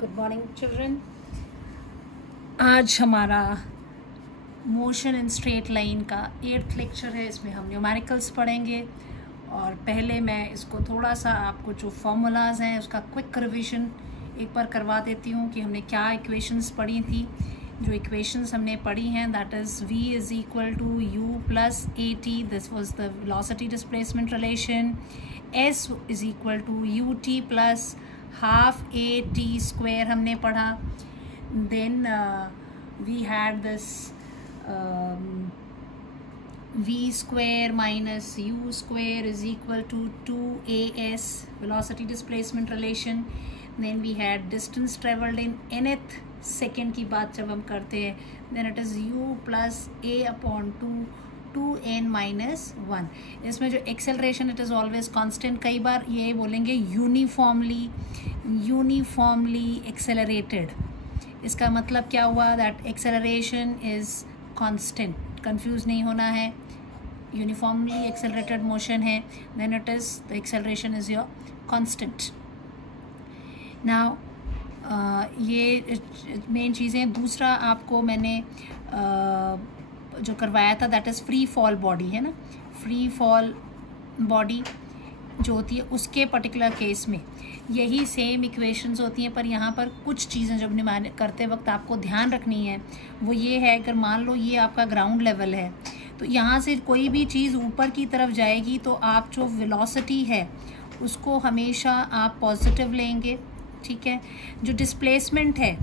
Good morning children. आज हमारा motion in straight line का 8th लेक्चर है। इसमें हम न्यूमेरिकल्स पढ़ेंगे और पहले मैं इसको थोड़ा सा आपको जो फॉर्मूलाज हैं उसका क्विक रिवीजन एक बार करवा देती हूँ कि हमने क्या इक्वेशंस पढ़ी थी। जो इक्वेशंस हमने पढ़ी हैं that is v is equal to u plus a t, this was the velocity displacement relation. s is equal to u t plus half a t square हमने पढ़ा। Then we had this v square minus u square is equal to 2as velocity displacement relation. Then we had distance traveled in nth second की बात जब हम करते हैं then it is u plus a upon 2n minus 1। इसमें जो acceleration it is always constant, कई बार ये बोलेंगे यूनिफॉर्मली एक्सेलरेटेड। इसका मतलब क्या हुआ that acceleration is constant, confuse नहीं होना है। यूनिफॉर्मली एक्सेलरेटेड मोशन है then it is the acceleration is your constant. Now ये मेन चीज़ें। दूसरा आपको मैंने जो करवाया था that is free fall body है ना। फ्री फॉल बॉडी जो होती है उसके पर्टिकुलर केस में यही सेम इक्वेशंस होती हैं, पर यहाँ पर कुछ चीज़ें जब निमान करते वक्त आपको ध्यान रखनी है वो ये है, अगर मान लो ये आपका ग्राउंड लेवल है तो यहाँ से कोई भी चीज़ ऊपर की तरफ जाएगी तो आप जो वेलोसिटी है उसको हमेशा आप पॉजिटिव लेंगे, ठीक है। जो डिस्प्लेसमेंट है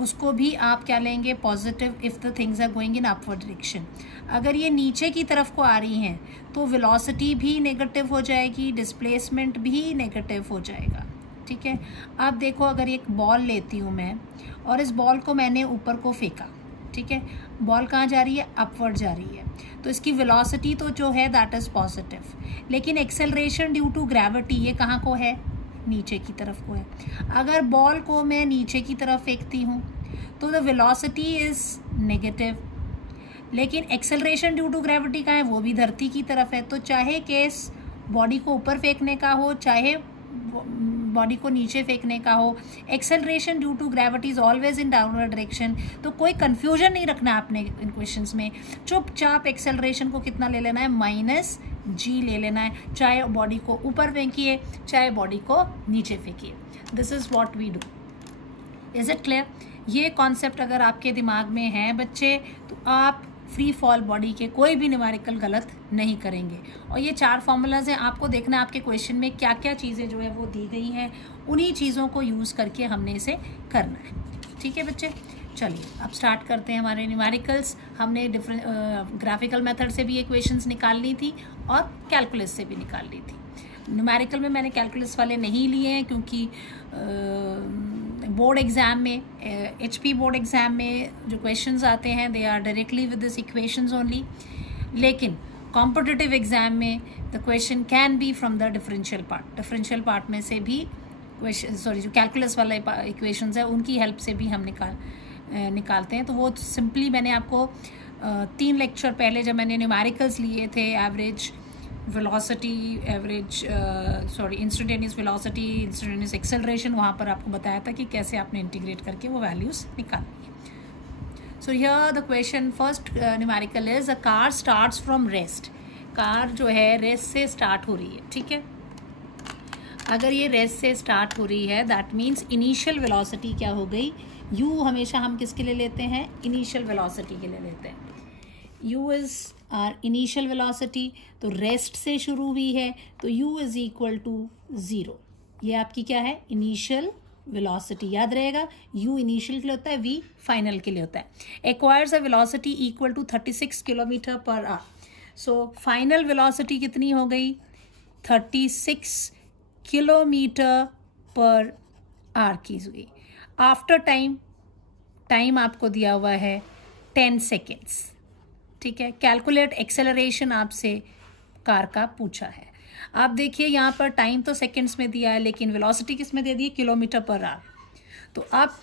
उसको भी आप क्या लेंगे, positive, if the things are going in upward direction. अगर ये नीचे की तरफ को आ रही हैं तो वेलोसिटी भी नेगेटिव हो जाएगी, डिस्प्लेसमेंट भी नेगेटिव हो जाएगा, ठीक है। अब देखो, अगर एक बॉल लेती हूँ मैं और इस बॉल को मैंने ऊपर को फेंका, ठीक है, बॉल कहाँ जा रही है, अपवर्ड जा रही है, तो इसकी वेलोसिटी तो जो है दैट इज़ पॉजिटिव, लेकिन एक्सेलरेशन ड्यू टू ग्रेविटी ये कहाँ को है, नीचे की तरफ को है। अगर बॉल को मैं नीचे की तरफ फेंकती हूँ तो द वेलोसिटी इज़ नेगेटिव, लेकिन एक्सेलरेशन ड्यू टू ग्रेविटी का है वो भी धरती की तरफ है। तो चाहे केस बॉडी को ऊपर फेंकने का हो चाहे बॉडी को नीचे फेंकने का हो, acceleration due to gravity is always in downward direction. तो कोई कंफ्यूजन नहीं रखना आपने इन क्वेश्चंस में। चुपचाप एक्सेलरेशन को कितना ले लेना है, माइनस जी ले लेना है, चाहे बॉडी को ऊपर फेंकिए चाहे बॉडी को नीचे फेंकिए। This is what we do. Is it clear? ये कॉन्सेप्ट अगर आपके दिमाग में है बच्चे तो आप फ्री फॉल बॉडी के कोई भी न्यूमेरिकल गलत नहीं करेंगे। और ये 4 फॉर्मूलाज हैं, आपको देखना है आपके क्वेश्चन में क्या क्या चीज़ें जो है वो दी गई हैं, उन्हीं चीज़ों को यूज़ करके हमने इसे करना है, ठीक है बच्चे। चलिए अब स्टार्ट करते हैं हमारे न्यूमेरिकल्स। हमने डिफरेंट ग्राफिकल मेथड से भी इक्वेशंस निकालनी थी और कैलकुलस से भी निकालनी थी। न्यूमेरिकल में मैंने कैलकुलस वाले नहीं लिए हैं क्योंकि बोर्ड एग्ज़ाम में HP बोर्ड एग्ज़ाम में जो क्वेश्चंस आते हैं they are directly with this equations only, लेकिन कॉम्पिटिटिव एग्ज़ाम में the question can be from the differential part में से भी क्वेश्चन, जो कैलकुलस वाला इक्वेशंस है उनकी हेल्प से भी हम निकालते हैं। तो वो सिंपली मैंने आपको 3 लेक्चर पहले जब मैंने न्यूमेरिकल्स लिए थे, average velocity, instantaneous velocity, instantaneous acceleration, वहाँ पर आपको बताया था कि कैसे आपने इंटीग्रेट करके वो वैल्यूज़ निकालनी है। So here the question first numerical is a car starts from rest. Car जो है रेस्ट से स्टार्ट हो रही है, ठीक है। अगर ये रेस्ट से स्टार्ट हो रही है दैट मीन्स इनिशियल वेलोसिटी क्या हो गई, u हमेशा हम किसके लिए लेते हैं, इनिशियल वेलोसिटी के लिए लेते हैं। u is our initial velocity, तो रेस्ट से शुरू हुई है तो u इज़ इक्वल टू 0। ये आपकी क्या है, इनिशियल वेलोसिटी। याद रहेगा u इनिशियल के लिए होता है, v फाइनल के लिए होता है। Acquires a velocity equal to 36 kilometre per hour. So final velocity कितनी हो गई, 36 किलोमीटर पर आवर की हुई। आफ्टर टाइम आपको दिया हुआ है 10 सेकेंड्स, ठीक है। कैलकुलेट एक्सेलरेशन आपसे कार का पूछा है। आप देखिए यहाँ पर टाइम तो सेकेंड्स में दिया है लेकिन वेलोसिटी किस में दे दी है, किलोमीटर पर आवर। तो आप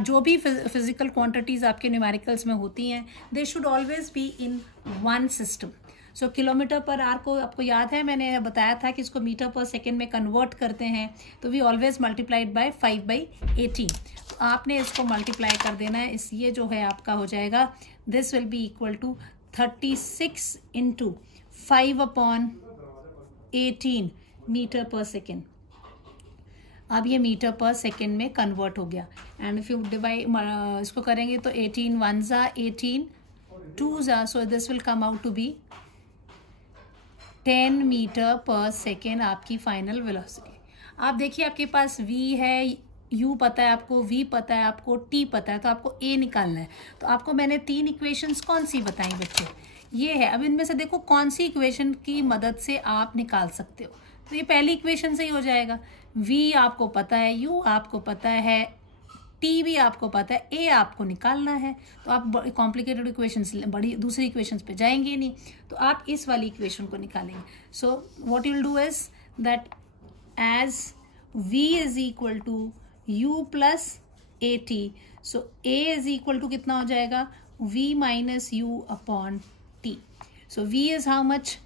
जो भी फिजिकल क्वांटिटीज़ आपके न्यूमेरिकल्स में होती हैं they should always be in one system. So kilometre per our को आपको याद है, मैंने बताया था कि इसको मीटर पर सेकेंड में कन्वर्ट करते हैं, तो वी ऑलवेज मल्टीप्लाइड बाय 5/18। तो आपने इसको मल्टीप्लाई कर देना है, इस ये जो है आपका हो जाएगा, this will be equal to 36 into 5/18 metre per second. अब ये मीटर पर सेकेंड में कन्वर्ट हो गया, एंड इफ यू डिवाइड इसको करेंगे तो 18 1 ज़ा 18 2 ज़ा, so this will come out to be 10 metre per second आपकी फाइनल वेलोसिटी। आप देखिए आपके पास v है, u पता है आपको, v पता है आपको, t पता है, तो आपको a निकालना है। तो आपको मैंने 3 इक्वेशंस कौन सी बताई बच्चे, ये है। अब इनमें से देखो कौन सी इक्वेशन की मदद से आप निकाल सकते हो, तो ये पहली इक्वेशन से ही हो जाएगा। v आपको पता है, u आपको पता है, t भी आपको पता है, a आपको निकालना है। तो आप कॉम्प्लिकेटेड इक्वेशंस बड़ी दूसरी इक्वेशंस पे जाएंगे नहीं, तो आप इस वाली इक्वेशन को निकालेंगे। So what you will do is that as v is equal to u plus at, so a is equal to कितना हो जाएगा, v minus u upon t। So v is how much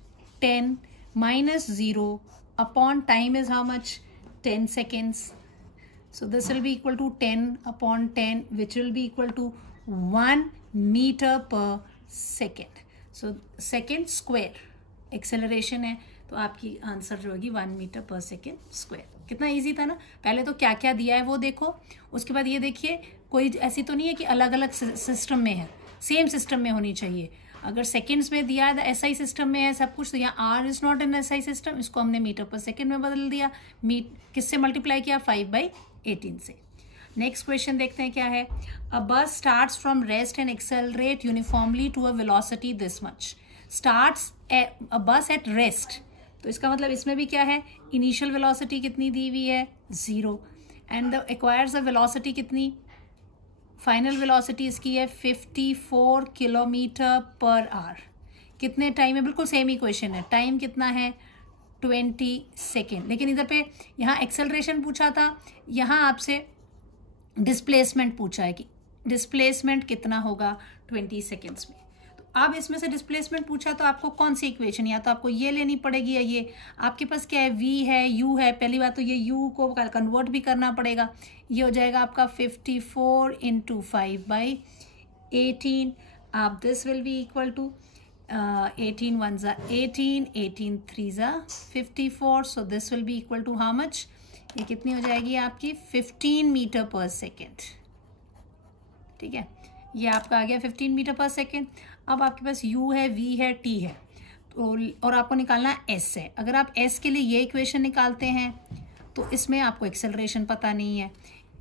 10 minus 0 upon time is how much 10 seconds. So this will be equal to 10 upon 10, which will be equal to 1 meter per second. So second square acceleration है, तो आपकी answer जो होगी 1 metre per second square. कितना easy था ना। पहले तो क्या क्या दिया है वो देखो, उसके बाद ये देखिए कोई ऐसी तो नहीं है कि अलग अलग सिस्टम में है, सेम सिस्टम में होनी चाहिए। अगर सेकेंड्स में दिया है एसआई सिस्टम में है सब कुछ, तो यहाँ are is not in SI system, इसको हमने मीटर पर सेकेंड में बदल दिया। किससे मल्टीप्लाई किया, 5/18 से। नेक्स्ट क्वेश्चन देखते हैं क्या है। A bus starts from rest and accelerate uniformly to a velocity this much. Starts a bus at rest, तो इसका मतलब इसमें भी क्या है, इनिशियल वेलोसिटी कितनी दी हुई है 0, and the acquires a velocity कितनी, फाइनल वेलोसिटी इसकी है 54 किलोमीटर पर आवर। कितने टाइम है, बिल्कुल सेम ही क्वेश्चन है, टाइम कितना है 20 सेकेंड। लेकिन इधर पे यहाँ एक्सेलरेशन पूछा था, यहाँ आपसे डिस्प्लेसमेंट पूछा है कि डिस्प्लेसमेंट कितना होगा 20 सेकेंड्स में। तो अब इसमें से डिस्प्लेसमेंट पूछा तो आपको कौन सी इक्वेशन, या तो आपको ये लेनी पड़ेगी या ये। आपके पास क्या है, v है, u है, पहली बात तो ये u को कन्वर्ट भी करना पड़ेगा। ये हो जाएगा आपका 54 इंटू 5/18। आप this will be equal to 18 1 ज़ा 18, 18 3 ज़ा 54, so this will be equal to how much, ये कितनी हो जाएगी आपकी 15 मीटर पर सेकेंड। ठीक है, ये आपका आ गया 15 मीटर पर सेकेंड। अब आपके पास u है, v है, t है, तो और आपको निकालना s है। अगर आप s के लिए ये इक्वेशन निकालते हैं तो इसमें आपको एक्सेलरेशन पता नहीं है,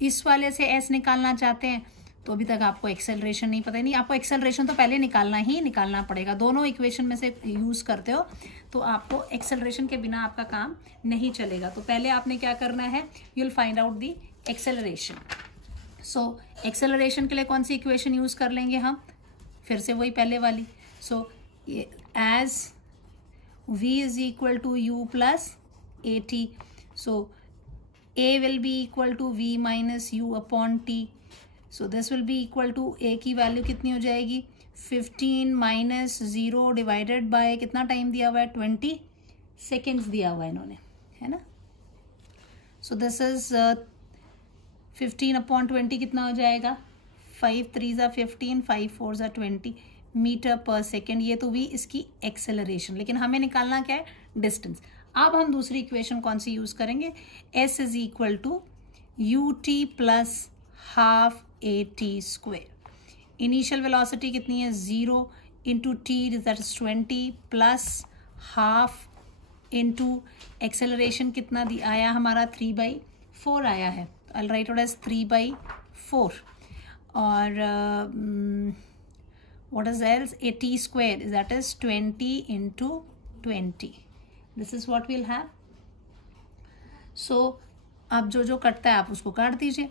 इस वाले से s निकालना चाहते हैं तो अभी तक आपको एक्सेलरेशन नहीं पता, नहीं आपको एक्सेलरेशन तो पहले निकालना पड़ेगा। दोनों इक्वेशन में से यूज़ करते हो तो आपको एक्सेलरेशन के बिना आपका काम नहीं चलेगा। तो पहले आपने क्या करना है, you will find out the acceleration. So acceleration के लिए कौन सी इक्वेशन यूज़ कर लेंगे हम, फिर से वही पहले वाली। So as v is equal to u plus at, so a will be equal to v minus u upon t, so this will be equal to a की वैल्यू कितनी हो जाएगी 15 माइनस 0 डिवाइडेड बाय कितना time दिया हुआ है 20 seconds दिया हुआ है इन्होंने, है ना। सो दिस इज 15 अपॉन 20 कितना हो जाएगा 5 3 ज़ा 15, 5 4 ज़ा 20 मीटर पर सेकेंड। ये तो भी इसकी एक्सेलरेशन, लेकिन हमें निकालना क्या है, डिस्टेंस। अब हम दूसरी इक्वेशन कौन सी यूज़ करेंगे, s is equal to ut plus half at square. Initial velocity कितनी है 0 into t that is 20 plus half into acceleration कितना आया हमारा 3/4 आया है, आई राइट इट एज 3/4। और what is else, at square that is 20 into 20, this is what we'll have. So अब जो कटता है आप उसको काट दीजिए,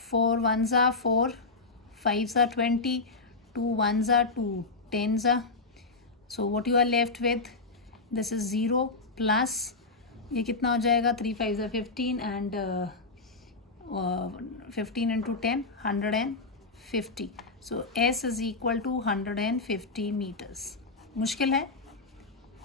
4 1 ज़ा 4, 5 ज़ा 20, 2 1 ज़ा 2, 10 ज़ा, so what you are left with, this is 0 plus ये कितना हो जाएगा 3 5 ज़ा 15 and 15 into 10 150, so s is equal to 150 meters। मुश्किल है?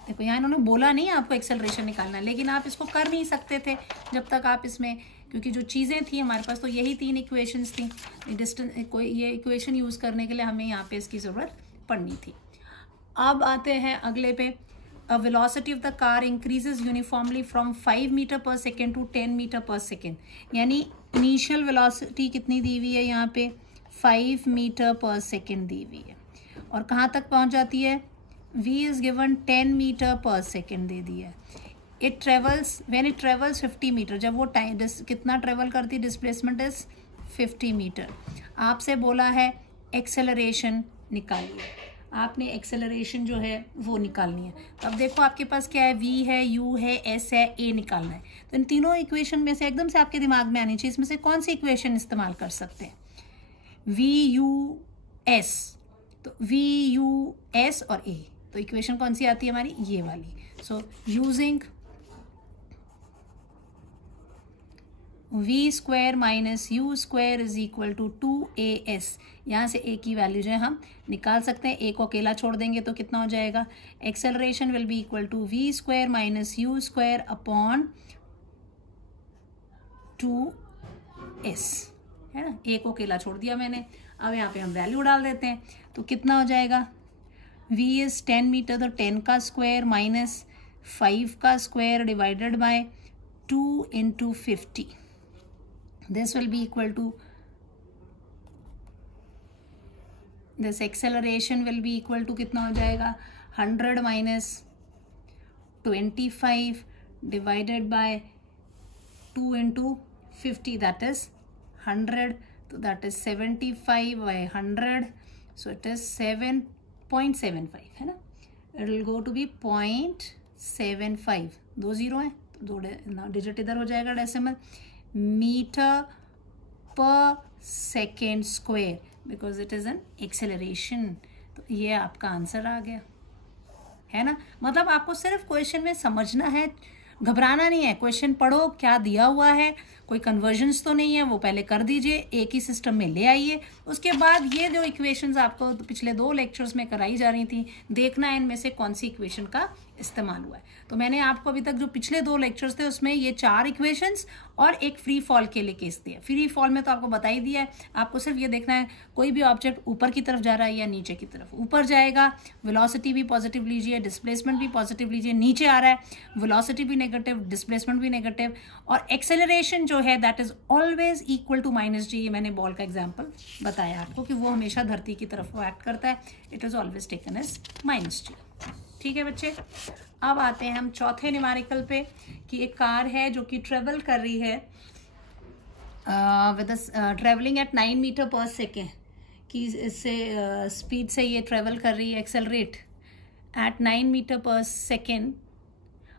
देखो यहाँ इन्होंने बोला नहीं आपको एक्सेलरेशन निकालना, लेकिन आप इसको कर नहीं सकते थे जब तक आप इसमें, क्योंकि जो चीज़ें थी हमारे पास तो यही 3 इक्वेशंस थी। डिस्टेंस कोई ये इक्वेशन यूज़ करने के लिए हमें यहाँ पे इसकी ज़रूरत पड़नी थी। अब आते हैं अगले पे। A velocity of the car increases uniformly from 5 metre per second to 10 metre per second. यानी इनिशियल वेलोसिटी कितनी दी हुई है यहाँ पे? 5 मीटर पर सेकेंड दी हुई है, और कहाँ तक पहुँच जाती है? v is given 10 metre per second दे दिया है। It travels when it travels 50 metre, जब वो टाइम कितना ट्रेवल करती, डिस्प्लेसमेंट इज 50 मीटर। आपसे बोला है एक्सेलरेशन निकालिए, आपने एक्सेलरेशन जो है वो निकालनी है। तो अब देखो आपके पास क्या है, v है, u है, s है, a निकालना है। तो इन तीनों इक्वेशन में से एकदम से आपके दिमाग में आनी चाहिए, इसमें से कौन सी इक्वेशन इस्तेमाल कर सकते हैं? v u s, तो v u s और a, तो इक्वेशन कौन सी आती है हमारी? ये वाली। So using v square minus u square is equal to 2as, यहाँ से a की वैल्यू जो है हम निकाल सकते हैं। a को अकेला छोड़ देंगे तो कितना हो जाएगा? Acceleration will be equal to v square minus u square upon 2s, है ना। a को अकेला छोड़ दिया मैंने। अब यहाँ पे हम वैल्यू डाल देते हैं, तो कितना हो जाएगा? v इज 10 मीटर, तो 10 का स्क्वायर माइनस 5 का square divided by 2 into 50, this will be equal to, this acceleration will be equal to कितना हो जाएगा? 100 minus 25 divided by 2 into 50, that is 100, तो that is 75 by 100, so it is 7.75, है ना। It will go to be 0.75, 2 zero है तो 2 digit इधर हो जाएगा decimal, metre per second square, because it is an acceleration. तो ये आपका आंसर आ गया, है ना। मतलब आपको सिर्फ क्वेश्चन में समझना है, घबराना नहीं है। क्वेश्चन पढ़ो, क्या दिया हुआ है, कोई कन्वर्जन्स तो नहीं है, वो पहले कर दीजिए, एक ही सिस्टम में ले आइए। उसके बाद ये जो इक्वेशंस आपको पिछले 2 लेक्चर्स में कराई जा रही थी, देखना है इनमें से कौन सी इक्वेशन का इस्तेमाल हुआ है। तो मैंने आपको अभी तक जो पिछले 2 लेक्चर्स थे उसमें ये 4 इक्वेशंस और एक फ्री फॉल के लिए केस दिया। फ्री फॉल में तो आपको बता ही दिया है, आपको सिर्फ ये देखना है कोई भी ऑब्जेक्ट ऊपर की तरफ जा रहा है या नीचे की तरफ। ऊपर जाएगा वेलोसिटी भी पॉजिटिव लीजिए, डिस्प्लेसमेंट भी पॉजिटिव लीजिए। नीचे आ रहा है वेलोसिटी भी नेगेटिव, डिस्प्लेसमेंट भी नेगेटिव, और एक्सेलरेशन जो है that is always equal to -g। ये मैंने बॉल का एग्जाम्पल बताया आपको कि वो हमेशा धरती की तरफ वो एक्ट करता है, it is always taken as -g। ठीक है बच्चे, अब आते हैं हम चौथे न्यूमेरिकल पे कि एक कार है जो कि ट्रेवल कर रही है with travelling at 9 metre per second कि इससे स्पीड से ये ट्रेवल कर रही है, accelerate eight 9 metre per second.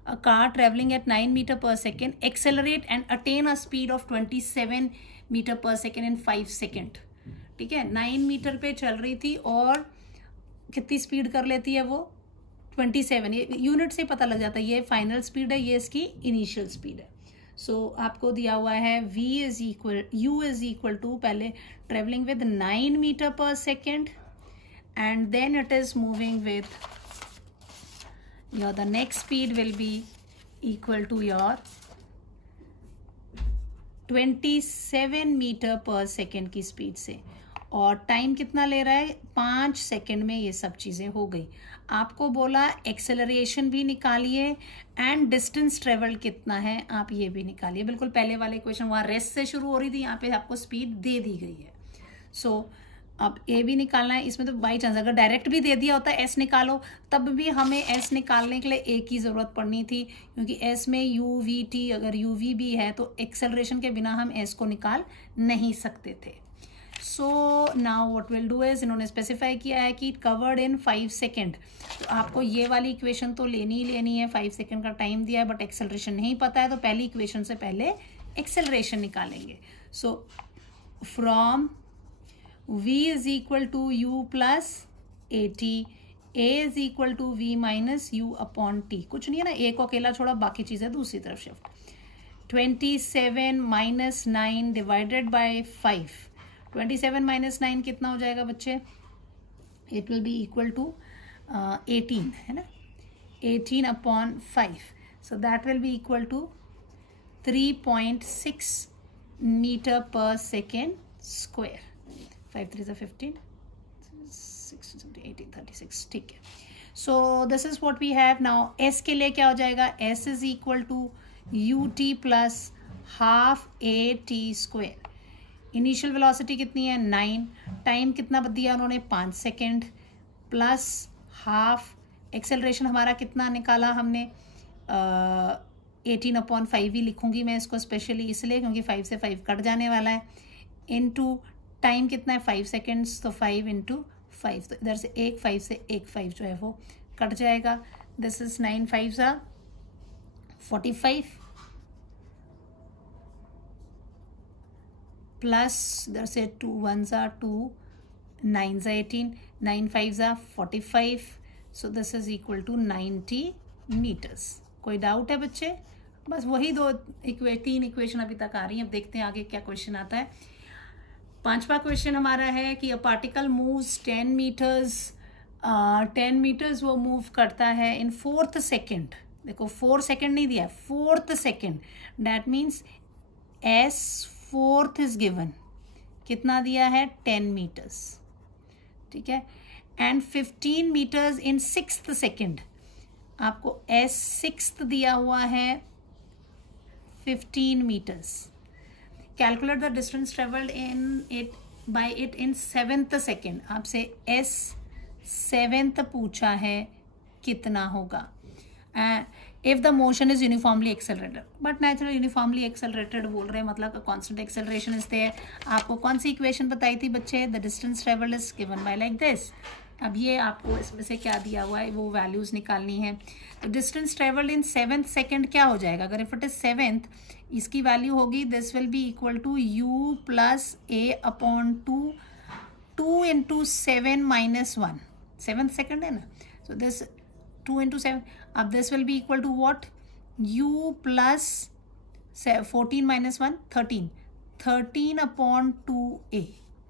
A car traveling at 9 meter per second accelerate and attain a speed of 27 meter per second in 5 second। ठीक है, 9 metre पे चल रही थी और कितनी स्पीड कर लेती है वो? 27। ये यूनिट से पता लग जाता है, ये फाइनल स्पीड है, ये इसकी इनिशियल स्पीड है। सो आपको दिया हुआ है u इज इक्वल टू, पहले travelling with 9 metre per second and then it is moving with the next speed will be equal to your 27 metre per second की स्पीड से, और टाइम कितना ले रहा है? 5 सेकेंड में ये सब चीज़ें हो गई। आपको बोला एक्सेलरेशन भी निकालिए एंड डिस्टेंस ट्रेवल कितना है आप ये भी निकालिए। बिल्कुल पहले वाले क्वेश्चन वहाँ रेस्ट से शुरू हो रही थी, यहाँ पे आपको स्पीड दे दी गई है। सो अब ए भी निकालना है। इसमें तो बाई चांस अगर डायरेक्ट भी दे दिया होता है एस निकालो, तब भी हमें एस निकालने के लिए ए की ज़रूरत पड़नी थी, क्योंकि एस में यू वी टी, अगर यू वी भी है तो एक्सेलरेशन के बिना हम एस को निकाल नहीं सकते थे। So now what will do is, इन्होंने स्पेसिफाई किया है कि कवर्ड इन 5 सेकेंड, तो आपको ये वाली इक्वेशन तो लेनी ही लेनी है। 5 सेकेंड का टाइम दिया है बट एक्सेलरेशन नहीं पता है, तो पहली इक्वेशन से पहले एक्सेलरेशन निकालेंगे। So from v is equal to u plus at, a is equal to v minus u upon t। कुछ नहीं है ना, a को अकेला छोड़ा, बाकी चीज़ें दूसरी तरफ shift. 27 minus 9 divided by 5। 27 minus 9 कितना हो जाएगा बच्चे? It will be equal to 18 है ना, 18/5. So that will be equal to 3.6 meter per second square. 5 3 is 15, 6 18 36. ठीक है. So this is what we have now. S के लिए क्या हो जाएगा? S is equal to ut plus half at square. Initial velocity कितनी है? 9. टाइम कितना दिया उन्होंने? 5 सेकेंड प्लस हाफ. एक्सेलरेशन हमारा कितना निकाला हमने? 18/5 ही लिखूंगी मैं इसको स्पेशली इसलिए क्योंकि 5 से 5 कट जाने वाला है. इनटू टाइम कितना है? 5 सेकेंड्स, तो 5 × 5. तो इधर से एक 5 से एक 5 जो है वो कट जाएगा. दिस इज 9 5 45 प्लस इधर से 2 1 2 9 18 9 5 45. So this is equal to 90 metres. कोई डाउट है बच्चे? बस वही 3 इक्वेशन अभी तक आ रही हैं. अब देखते हैं आगे क्या क्वेश्चन आता है. 5वां क्वेश्चन हमारा है कि a particle moves 10 metres. 10 metres वो मूव करता है इन 4th सेकेंड. देखो 4 सेकेंड नहीं दिया, 4th second. That means S 4th is given. कितना दिया है? 10 मीटर्स. ठीक है. And 15 metres in 6th second. आपको एस 6th दिया हुआ है 15 metres. Calculate the distance travelled in it by it in 7th second. आपसे एस 7th पूछा है कितना होगा. If the motion is uniformly accelerated. But natural uniformly accelerated बोल रहे हैं, मतलब कॉन्स्टेंट एक्सेलरेशन इज देयर. आपको कौन सी इक्वेशन बताई थी बच्चे? The distance travelled is given by like this. अब ये आपको इसमें से क्या दिया हुआ है वो वैल्यूज निकालनी है. तो distance travelled in 7th second क्या हो जाएगा? अगर इफ इट इज 7th, इसकी वैल्यू होगी this will be equal to u plus a/2 2 × 7 - 1. 7th second है ना. So this 2 × 7. अब this will be equal to what? u plus 14 - 1 13. 13/2a.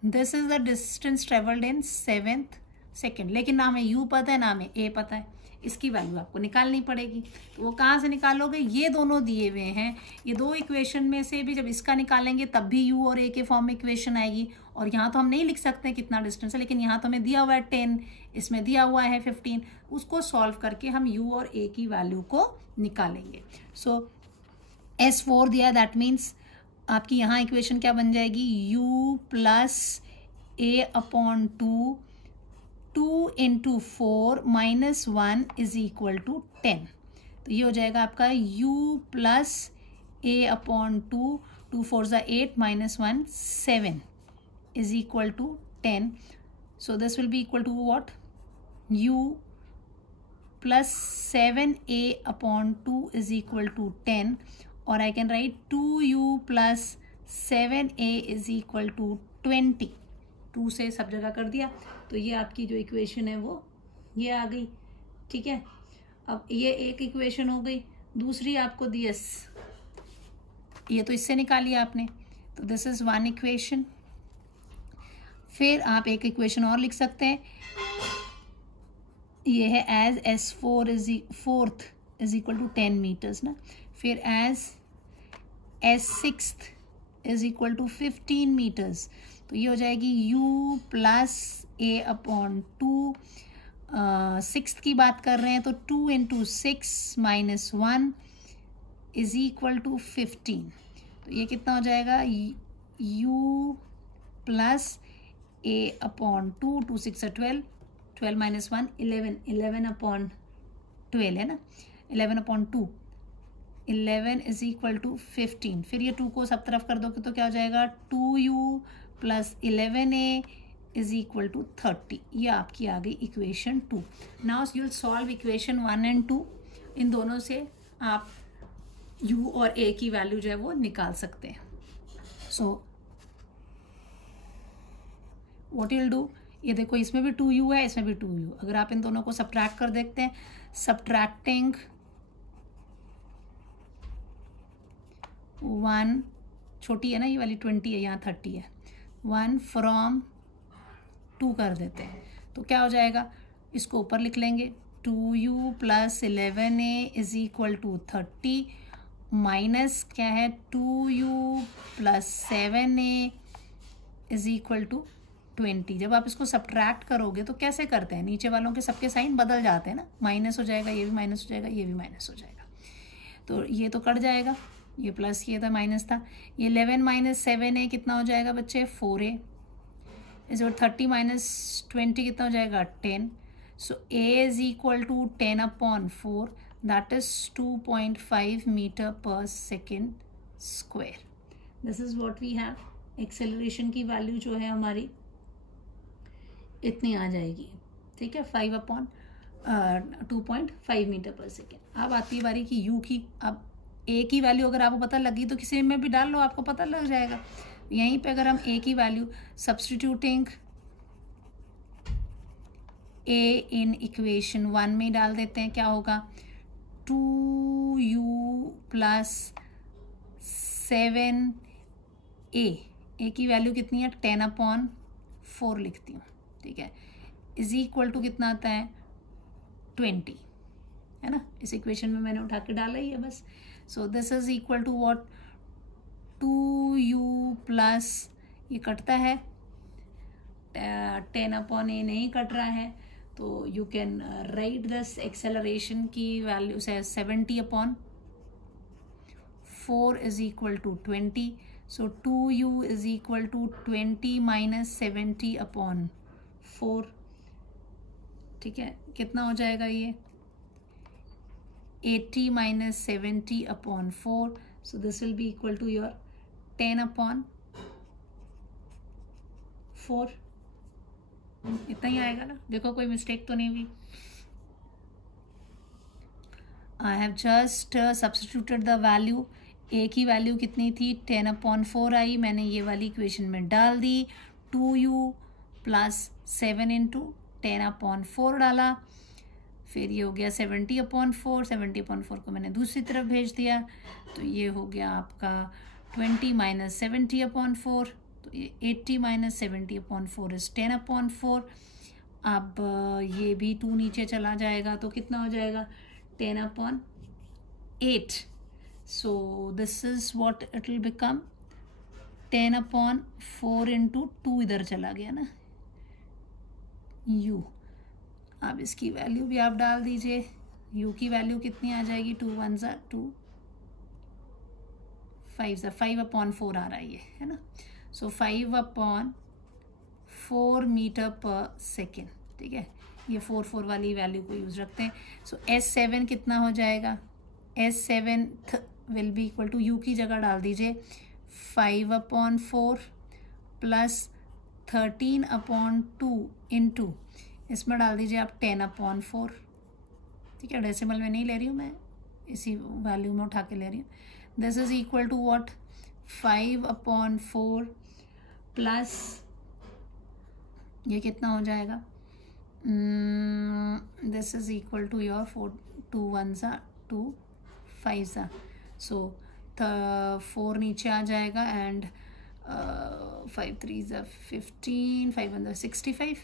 This is the distance travelled in 7th second. लेकिन ना हमें u पता है ना हमें a पता है. इसकी वैल्यू आपको निकालनी पड़ेगी. तो वो कहाँ से निकालोगे? ये दोनों दिए हुए हैं. ये 2 इक्वेशन में से भी जब इसका निकालेंगे तब भी u और a के फॉर्म में इक्वेशन आएगी. और यहाँ तो हम नहीं लिख सकते कितना डिस्टेंस है, लेकिन यहाँ तो हमें दिया हुआ है 10, इसमें दिया हुआ है 15. उसको सॉल्व करके हम u और a की वैल्यू को निकालेंगे. सो S4 दिया, दैट मीन्स आपकी यहाँ इक्वेशन क्या बन जाएगी? u plus a/2 2 × 4 - 1 is equal to 10. तो ये हो जाएगा आपका u plus a/2 2 4 8 - 1 7 is equal to 10. So this will be equal to what? u plus 7a/2 is equal to 10. और I can write 2u plus 7a is equal to 20. 2 से सब जगह कर दिया. तो ये आपकी जो इक्वेशन है वो ये आ गई. ठीक है. अब ये एक इक्वेशन हो गई. दूसरी आपको दी एस, ये तो इससे निकाली आपने. तो दिस इज 1 इक्वेशन. फिर आप एक इक्वेशन और लिख सकते हैं. ये है as S4 is equal to 10 metres ना. फिर as S6 is equal to 15 metres. तो ये हो जाएगी u प्लस a/2. 6th की बात कर रहे हैं तो 2 × 6 - 1 इज इक्वल टू 15. तो ये कितना हो जाएगा? u प्लस a/2 2 6 12 12 - 1 11 11/12 है ना. 11/2 11 इज इक्वल टू 15. फिर ये 2 को सब तरफ कर दोगे तो क्या हो जाएगा? 2u plus 11a is equal to 30. ये आपकी आ गई equation 2. Now you will solve equation 1 and 2. इन दोनों से आप u और a की वैल्यू जो है वो निकाल सकते हैं. सो व्हाट यू विल डू? ये देखो इसमें भी 2u है, इसमें भी 2u. अगर आप इन दोनों को सब्ट्रैक्ट कर देखते हैं, सब्ट्रैक्टिंग 1 छोटी है ना ये वाली 20 है, यहाँ 30 है. 1 फ्रॉम 2 कर देते हैं तो क्या हो जाएगा? इसको ऊपर लिख लेंगे 2u plus 11a is equal to 30 minus क्या है 2u plus 7a is equal to 20। जब आप इसको सब्ट्रैक्ट करोगे तो कैसे करते हैं, नीचे वालों के सबके साइन बदल जाते हैं ना, माइनस हो जाएगा, ये भी माइनस हो जाएगा, ये भी माइनस हो जाएगा, तो ये तो कट जाएगा, ये प्लस ये था माइनस था, ये 11 माइनस 7a कितना हो जाएगा बच्चे 4a इज 30 माइनस 20 कितना हो जाएगा 10। So a is equal to 10/4 that is 2.5 metre per second square. This is what we have. Acceleration की वैल्यू जो है हमारी इतनी आ जाएगी, ठीक है, 2.5 मीटर पर सेकेंड। अब आती है बारी की u की। अब a की वैल्यू अगर आपको पता लगी तो किसी में भी डाल लो, आपको पता लग जाएगा। यहीं पे अगर हम a की value substituting a in equation 1 में डाल देते हैं, क्या होगा 2u प्लस 7a, a की वैल्यू कितनी है 10/4 लिखती हूँ, ठीक है, इज इक्वल टू कितना आता है 20, है ना। इस इक्वेशन में मैंने उठा के डाला ही है बस। So this is equal to what 2u plus ये कटता है 10/a नहीं कट रहा है, तो you can write this acceleration की वैल्यू से 70/4 is equal to 20। So 2u is equal to 20 minus 70/4, ठीक है, कितना हो जाएगा ये 80 minus 70/4। So this will be equal to your 10/4, इतना ही आएगा ना। देखो कोई मिस्टेक तो नहीं हुई। I have just substituted the value. a की वैल्यू कितनी थी 10/4 आई, मैंने ये वाली इक्वेशन में डाल दी। 2u प्लस 7 इंटू 10/4 डाला, फिर ये हो गया 70/4, 70/4 को मैंने दूसरी तरफ भेज दिया, तो ये हो गया आपका 20 माइनस 70/4, तो ये 80 माइनस 70/4 इज 10/4। अब ये भी 2 नीचे चला जाएगा तो कितना हो जाएगा 10/8। सो this is what it will become 10/4 into 2 इधर चला गया ना u। अब इसकी वैल्यू भी आप डाल दीजिए, u की वैल्यू कितनी आ जाएगी 2 1 2 5 5/4 आ रहा है ये, है ना। सो 5/4 मीटर पर सेकेंड, ठीक है, ये 4 वाली वैल्यू को यूज रखते हैं। सो S7 कितना हो जाएगा, S7 will be equal to u की जगह डाल दीजिए 5/4 प्लस 13/2 इंटू इसमें डाल दीजिए आप 10/4, ठीक है, डेसिमल में नहीं ले रही हूँ मैं, इसी वैल्यू में उठा के ले रही हूँ। This is equal to what 5/4 plus ये कितना हो जाएगा, this is equal to your 2 1 2 5 so 4 नीचे आ जाएगा and 5 3 15 5 1 65।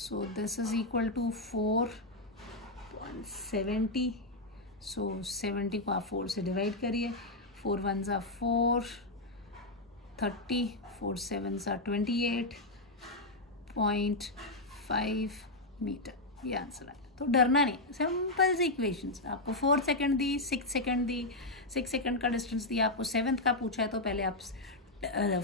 So this is equal to 4.70. So 70 को आप 4 से डिवाइड करिए, 4 1 4 30, 4 7 28.5 मीटर, ये आंसर आया। तो डरना नहीं, सिंपल सी इक्वेशंस। आपको 4 सेकंड दी, 6 सेकंड दी, 6 सेकंड का डिस्टेंस दिया, आपको 7th का पूछा है तो पहले आप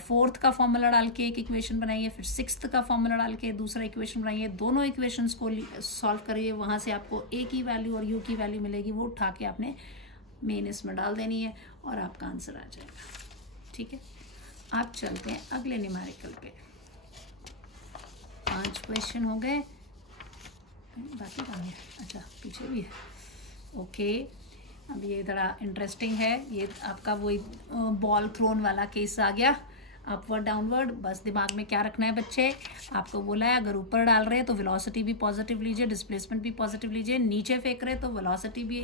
4th का फॉर्मूला डाल के एक इक्वेशन बनाइए, फिर 6th का फॉर्मूला डाल के दूसरा इक्वेशन बनाइए, दोनों इक्वेशंस को सॉल्व करिए, वहाँ से आपको a की वैल्यू और u की वैल्यू मिलेगी, वो उठा के आपने मेन इसमें डाल देनी है और आपका आंसर आ जाएगा, ठीक है। आप चलते हैं अगले न्यूमेरिकल पे। 5 क्वेश्चन हो गए, बाकी कहाँ है, अच्छा पीछे भी है, ओके। अब ये थोड़ा इंटरेस्टिंग है, ये आपका वही बॉल थ्रोन वाला केस आ गया। अपवर्ड डाउनवर्ड, बस दिमाग में क्या रखना है बच्चे, आपको बोला है अगर ऊपर डाल रहे हैं तो वेलोसिटी भी पॉजिटिव लीजिए, डिस्प्लेसमेंट भी पॉजिटिव लीजिए, नीचे फेंक रहे तो वेलोसिटी भी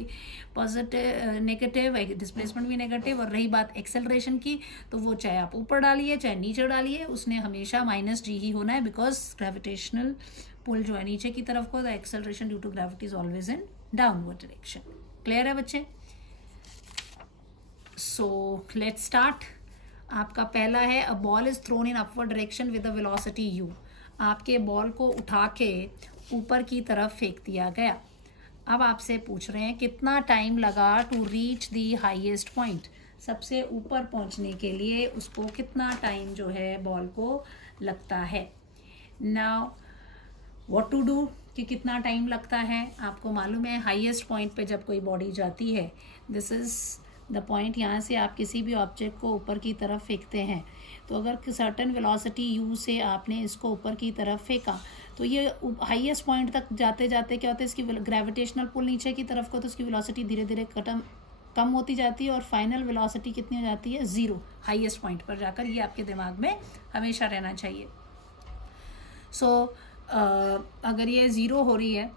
पॉजिटिव नेगेटिव, डिस्प्लेसमेंट भी नेगेटिव। और रही बात एक्सेलरेशन की, तो वो चाहे आप ऊपर डालिए चाहे नीचे डालिए, उसने हमेशा माइनस जी ही होना है, बिकॉज ग्रेविटेशनल पुल जो है नीचे की तरफ को, the acceleration due to gravity is always in downward direction. Clear है बच्चे? So let's start. आपका पहला है, a ball is thrown in upward direction with a velocity u। आपके बॉल को उठा के ऊपर की तरफ फेंक दिया गया। अब आपसे पूछ रहे हैं कितना टाइम लगा to reach the highest point, सबसे ऊपर पहुंचने के लिए उसको कितना टाइम जो है बॉल को लगता है। नाउ व्हाट टू डू, कि कितना टाइम लगता है। आपको मालूम है हाईएस्ट पॉइंट पे जब कोई बॉडी जाती है, दिस इज द पॉइंट, यहाँ से आप किसी भी ऑब्जेक्ट को ऊपर की तरफ फेंकते हैं, तो अगर सर्टन वेलोसिटी u से आपने इसको ऊपर की तरफ फेंका, तो ये हाईएस्ट पॉइंट तक जाते जाते क्या होता है, इसकी ग्रेविटेशनल पुल नीचे की तरफ को, तो उसकी वेलोसिटी धीरे धीरे कम होती जाती है और फाइनल वेलोसिटी कितनी हो जाती है, 0 हाईएस्ट पॉइंट पर जाकर। ये आपके दिमाग में हमेशा रहना चाहिए। सो अगर ये 0 हो रही है,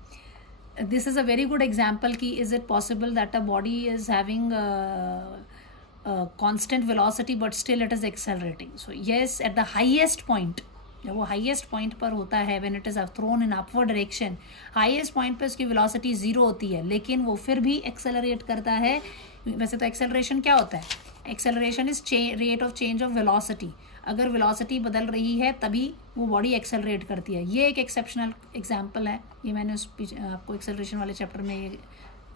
this is a very good example कि is it possible that a body is having a constant velocity but still it is accelerating. So yes, at the highest point, जब वो highest point पर होता है, when it is thrown in upward direction, highest point पे उसकी velocity 0 होती है, लेकिन वो फिर भी accelerate करता है। वैसे तो acceleration क्या होता है, acceleration is rate of change of velocity। अगर वेलोसिटी बदल रही है तभी वो बॉडी एक्सेलरेट करती है। ये एक एक्सेप्शनल एग्जांपल है, ये मैंने उस आपको एक्सेलरेशन वाले चैप्टर में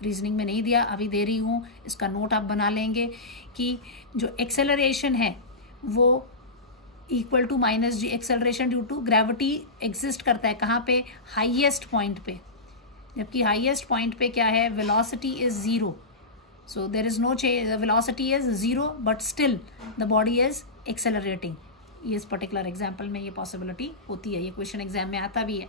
रीजनिंग में नहीं दिया, अभी दे रही हूँ। इसका नोट आप बना लेंगे कि जो एक्सेलरेशन है वो equal to minus g, acceleration due to gravity exist करता है कहाँ पे, हाईएस्ट पॉइंट पे, जबकि हाईएस्ट पॉइंट पे क्या है, velocity is 0। So there is no change, the velocity is 0 but still the body is accelerating। ये इस पर्टिकुलर एग्जाम्पल में ये पॉसिबिलिटी होती है, ये क्वेश्चन एग्जाम में आता भी है।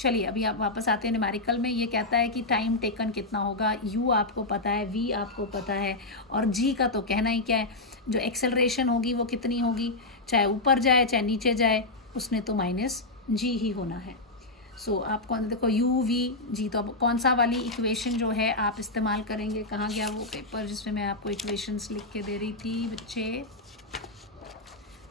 चलिए अभी आप वापस आते हैं न्यूमेरिकल में। ये कहता है कि टाइम टेकन कितना होगा, u आपको पता है, v आपको पता है, और g का तो कहना ही क्या है। जो एक्सेलरेशन होगी वो कितनी होगी, चाहे ऊपर जाए चाहे नीचे जाए, उसने तो माइनस g ही होना है। सो आप कौन देखो u v g, तो अब कौन सा वाली इक्वेशन जो है आप इस्तेमाल करेंगे। कहाँ गया वो पेपर जिसमें मैं आपको इक्वेशंस लिख के दे रही थी बच्चे,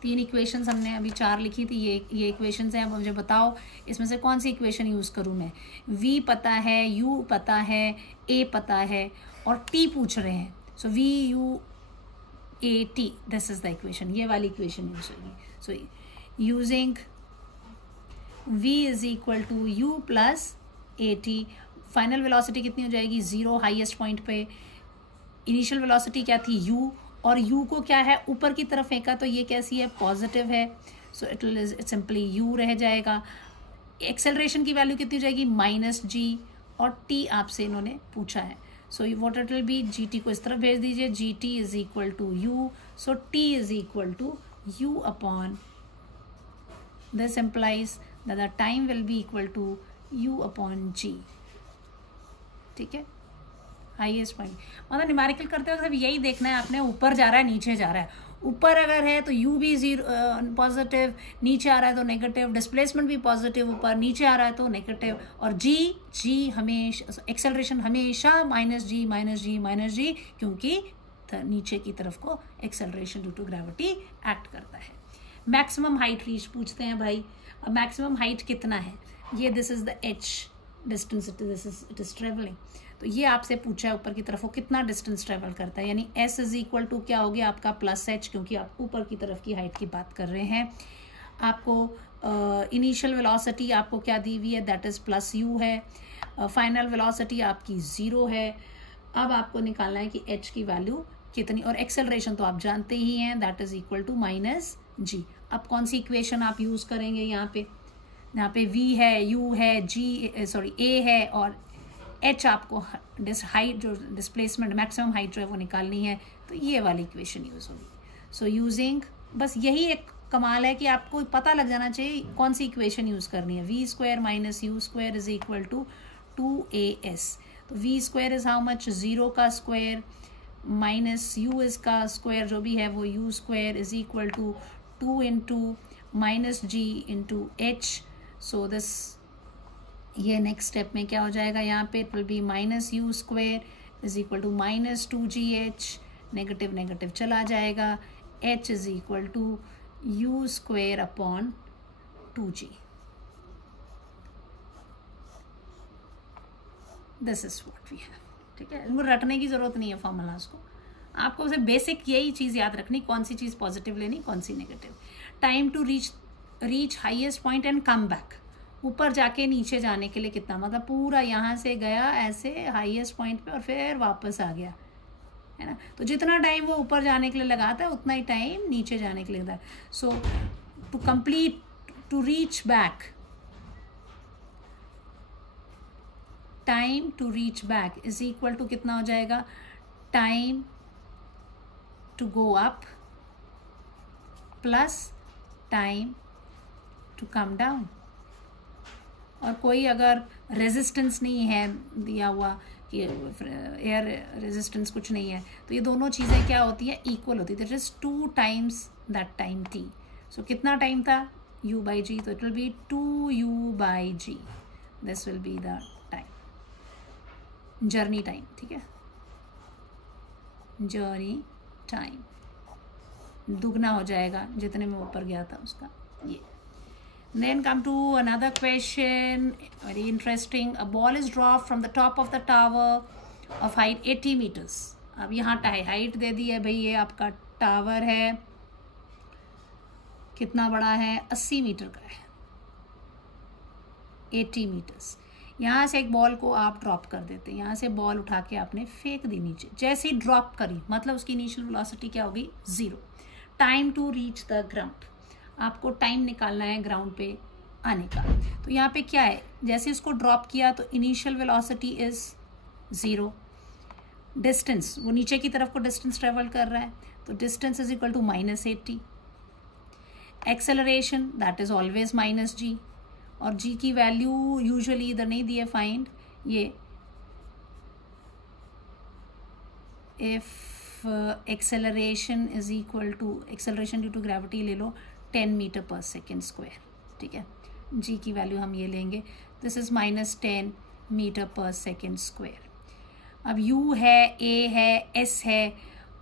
3 इक्वेशंस हमने अभी 4 लिखी थी, ये इक्वेशंस हैं। अब मुझे बताओ इसमें से कौन सी इक्वेशन यूज़ करूँ मैं। v पता है, u पता है, a पता है और t पूछ रहे हैं। So v u a t, this is the equation, ये वाली इक्वेशन यूज होगी। So using v is equal to u plus a t, final velocity कितनी हो जाएगी, 0 हाईएस्ट पॉइंट पे। इनिशियल वेलोसिटी क्या थी, u, और u को क्या है ऊपर की तरफ फेंका, तो ये कैसी है, पॉजिटिव है। So it will simply u रह जाएगा। एक्सेलरेशन की वैल्यू कितनी हो जाएगी, माइनस जी, और t आपसे इन्होंने पूछा है। So what it will be, g t को इस तरफ भेज दीजिए, g t is equal to u। So t is equal to u upon, this implies that the time will be equal to u upon g। ठीक है, highest point मतलब numerical करते वक्त यही देखना है आपने, ऊपर जा रहा है नीचे जा रहा है। ऊपर अगर है तो u भी 0 पॉजिटिव, नीचे आ रहा है तो नेगेटिव, डिस्प्लेसमेंट भी पॉजिटिव, ऊपर नीचे आ रहा है तो नेगेटिव, और g हमेशा, एक्सेलरेशन हमेशा माइनस जी, क्योंकि नीचे की तरफ को acceleration due to gravity act करता है। मैक्सिमम हाइट रीच पूछते हैं भाई। अब मैक्सिमम हाइट कितना है, ये this is the h distance it is travelling, तो ये आपसे पूछा है ऊपर की तरफ वो कितना डिस्टेंस ट्रेवल करता है, यानी s इज इक्वल टू क्या हो गया आपका प्लस h, क्योंकि आप ऊपर की तरफ की हाइट की बात कर रहे हैं। आपको इनिशियल वेलोसिटी आपको क्या दी हुई है, दैट इज प्लस u है। फाइनल वेलोसिटी आपकी 0 है। अब आपको निकालना है कि h की वैल्यू कितनी, और एक्सेलरेशन तो आप जानते ही हैं, that is equal to minus g. अब कौन सी इक्वेशन आप यूज करेंगे, यहाँ पे v है, u है, a है, और h आपको हाइट जो डिस्प्लेसमेंट मैक्सिमम हाइट जो है वो निकालनी है, तो ये वाली इक्वेशन यूज होगी। सो यूजिंग, बस यही एक कमाल है कि आपको पता लग जाना चाहिए कौन सी इक्वेशन यूज करनी है। v square minus u square is equal to 2as। तो v square is how much, 0 का स्क्वायर माइनस u इज का स्क्वायर जो भी है वो u square is equal to 2 into minus g into h. So this ये next step में क्या हो जाएगा यहाँ पे, it will be minus u square is equal to minus 2gh, negative negative चला जाएगा, h is equal to u square upon 2g. This is what we have. ठीक है, इनको रटने की जरूरत नहीं है फॉर्मूलाज को, आपको सिर्फ बेसिक यही चीज याद रखनी, कौन सी चीज पॉजिटिव लेनी, कौन सी negative. Time to reach highest point and come back. ऊपर जाके नीचे जाने के लिए कितना, मतलब पूरा यहाँ से गया ऐसे हाईएस्ट पॉइंट पे और फिर वापस आ गया, है ना. तो जितना टाइम वो ऊपर जाने के लिए लगाता है उतना ही टाइम नीचे जाने के लिए लगता है. So to complete, to reach back, time to reach back is equal to कितना हो जाएगा, time to go up plus time to come down. और कोई अगर रेजिस्टेंस नहीं है दिया हुआ कि एयर रेजिस्टेंस कुछ नहीं है, तो ये दोनों चीज़ें क्या होती है, इक्वल होती है. That is 2 times that time t. सो कितना टाइम था, u by g, तो it will B 2u by g. This will be the time, journey time. ठीक है, जर्नी टाइम दुगना हो जाएगा जितने में ऊपर गया था उसका. ये then come to another question, very interesting. A ball is dropped from the top of the tower of height 80 meters. अब यहाँ हाइट दे दी है भाई, ये आपका टावर है, कितना बड़ा है, 80 मीटर का है, 80 मीटर्स. यहाँ से एक बॉल को आप ड्रॉप कर देते हैं, यहाँ से बॉल उठा के आपने फेंक दी नीचे. जैसे ही ड्रॉप करी मतलब उसकी इनिशियल वेलोसिटी क्या होगी, 0. Time to reach the ground, आपको टाइम निकालना है ग्राउंड पे आने का. तो यहाँ पे क्या है, जैसे इसको ड्रॉप किया तो इनिशियल वेलोसिटी इज 0. डिस्टेंस, वो नीचे की तरफ को डिस्टेंस ट्रेवल कर रहा है, तो distance is equal to -80. Acceleration that is always -g, और g की वैल्यू यूजुअली इधर नहीं दिए, फाइंड ये if acceleration is equal to, acceleration due to gravity ले लो 10 मीटर पर सेकेंड स्क्वायर. ठीक है, g की वैल्यू हम ये लेंगे, this is -10 metre per second square. अब u है, a है, s है,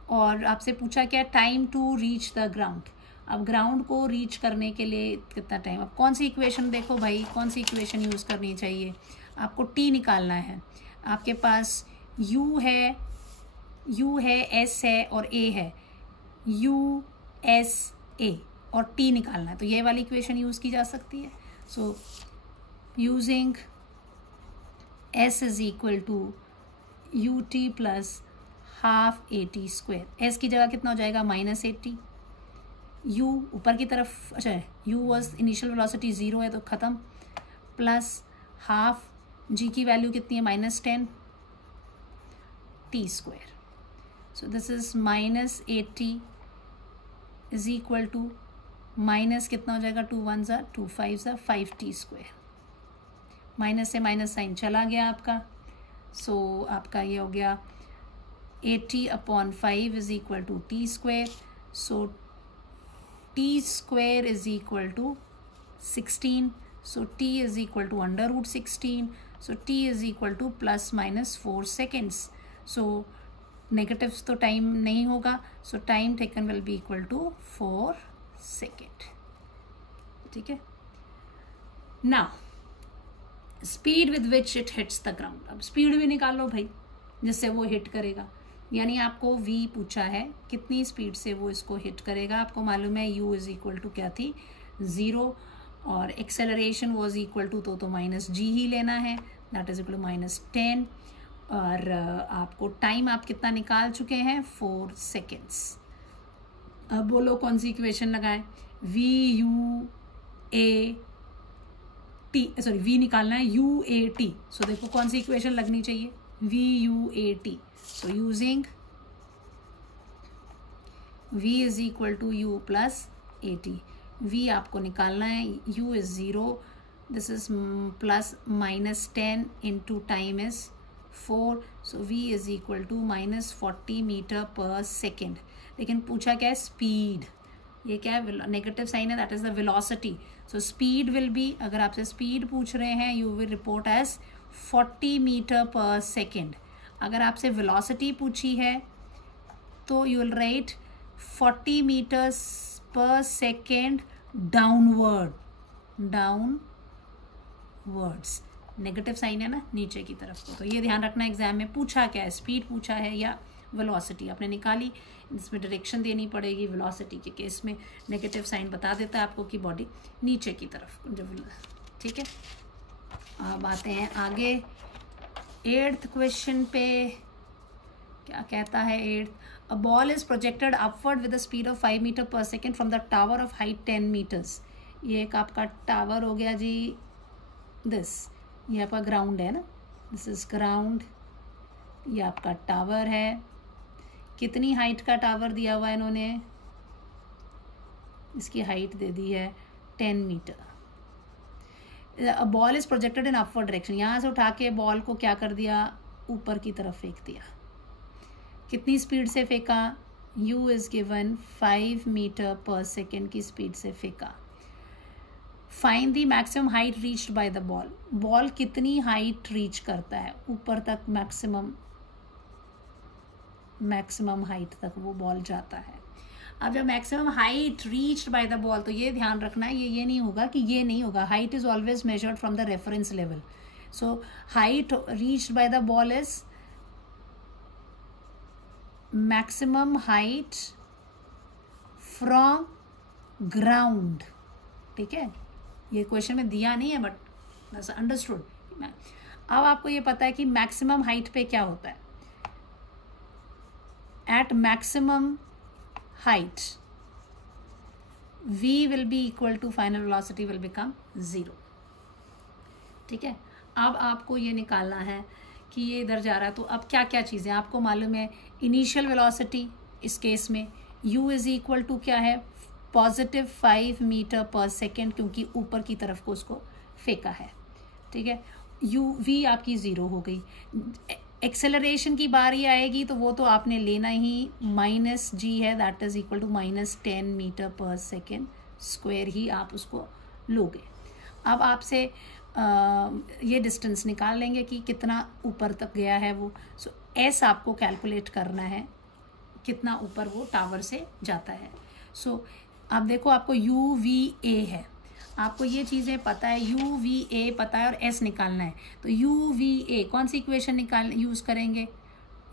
और आपसे पूछा क्या, time to reach the ground. अब ग्राउंड को रीच करने के लिए कितना टाइम, अब कौन सी इक्वेशन, देखो भाई कौन सी इक्वेशन यूज़ करनी चाहिए, आपको t निकालना है. आपके पास u है, s है और a है, u s a, और t निकालना है, तो ये वाली इक्वेशन यूज़ की जा सकती है. So using s is equal to u t plus half AT square. s की जगह कितना हो जाएगा, -80. u ऊपर की तरफ, अच्छा u वॉज इनिशियल वेलोसिटी 0 है तो ख़त्म, प्लस हाफ g की वैल्यू कितनी है, -10 t square. So this is -80 is equal to minus कितना हो जाएगा, 2 1 2 5 5t स्क्वायर. माइनस से माइनस साइन चला गया आपका. सो आपका ये हो गया 80/5 is equal to t square. So t square is equal to 16. So t is equal to √16. So t is equal to ±4 seconds. So negatives तो टाइम नहीं होगा, so time taken will be equal to 4 second. ठीक है, now speed with which it hits the ground. अब speed भी निकाल लो भाई जिससे वो हिट करेगा, यानी आपको v पूछा है कितनी स्पीड से वो इसको हिट करेगा. आपको मालूम है u इज इक्वल टू क्या थी, 0, और एक्सेलरेशन वॉज इक्वल टू तो -g ही लेना है, दैट इज इक्वल टू -10. और आपको टाइम आप कितना निकाल चुके हैं, 4 सेकेंड्स. अब बोलो कौन सी इक्वेशन लगाएं, v निकालना है, u a t. सो देखो कौन सी इक्वेशन लगनी चाहिए, v u a t. So using v is equal to u plus a t. v आपको निकालना है, u is 0, this is plus -10 into time is 4. So v is equal to -40 metre per second. लेकिन पूछा क्या है, speed. ये क्या है, नेगेटिव साइन है, that is the velocity. So speed will be, अगर आपसे स्पीड पूछ रहे हैं you will report as 40 metre per second. अगर आपसे वेलोसिटी पूछी है तो यू विल राइट 40 मीटर्स पर सेकेंड डाउनवर्ड्स. नेगेटिव साइन है ना नीचे की तरफ को, तो ये ध्यान रखना. एग्जाम में पूछा क्या है, स्पीड पूछा है या वेलोसिटी, आपने निकाली, इसमें डायरेक्शन देनी पड़ेगी. वेलोसिटी के केस में नेगेटिव साइन बता देता है आपको कि बॉडी नीचे की तरफ जो, ठीक है. अब आते हैं आगे 8th क्वेश्चन पे. क्या कहता है 8th? A ball is projected upward with the speed of 5 metre per second from the tower of height 10 metres. ये एक आपका टावर हो गया जी. दिस ये आपका ग्राउंड है ना, दिस इज ग्राउंड. ये आपका टावर है. कितनी हाइट का टावर दिया हुआ है इन्होंने, इसकी हाइट दे दी है 10 metre. A ball is projected in upward direction. यहाँ से उठा के बॉल को क्या कर दिया, ऊपर की तरफ फेंक दिया. कितनी स्पीड से फेंका, u is given 5 metre per second की स्पीड से फेंका. Find the maximum height reached by the ball. Ball कितनी हाइट रीच करता है, ऊपर तक मैक्सिमम हाइट तक वो बॉल जाता है. अब जब maximum height reached by the ball, तो ये ध्यान रखना है, ये नहीं होगा कि ये नहीं होगा. Height is always measured from the reference level. So height reached by the ball is maximum height from ground. ठीक है, ये क्वेश्चन में दिया नहीं है बट दैट्स अंडरस्टूड. अब आपको ये पता है कि मैक्सिमम हाइट पे क्या होता है. At maximum height v will be equal to final velocity will become 0. ठीक है, अब आपको ये निकालना है कि ये इधर जा रहा है, तो अब क्या क्या चीज़ें आपको मालूम है. इनिशियल वेलोसिटी इस केस में u इज इक्वल टू क्या है, पॉजिटिव 5 मीटर पर सेकेंड, क्योंकि ऊपर की तरफ को उसको फेंका है. ठीक है, v आपकी 0 हो गई. एक्सेलरेशन की बारी आएगी तो वो तो आपने लेना ही, -g है, that is equal to -10 metre per second square ही आप उसको लोगे. अब आपसे ये डिस्टेंस निकाल लेंगे कि कितना ऊपर तक गया है वो. सो s आपको कैलकुलेट करना है कितना ऊपर वो टावर से जाता है. सो अब देखो, आपको UVA है, आपको ये चीज़ें पता है, UVA पता है और S निकालना है. तो UVA कौन सी इक्वेशन यूज़ करेंगे,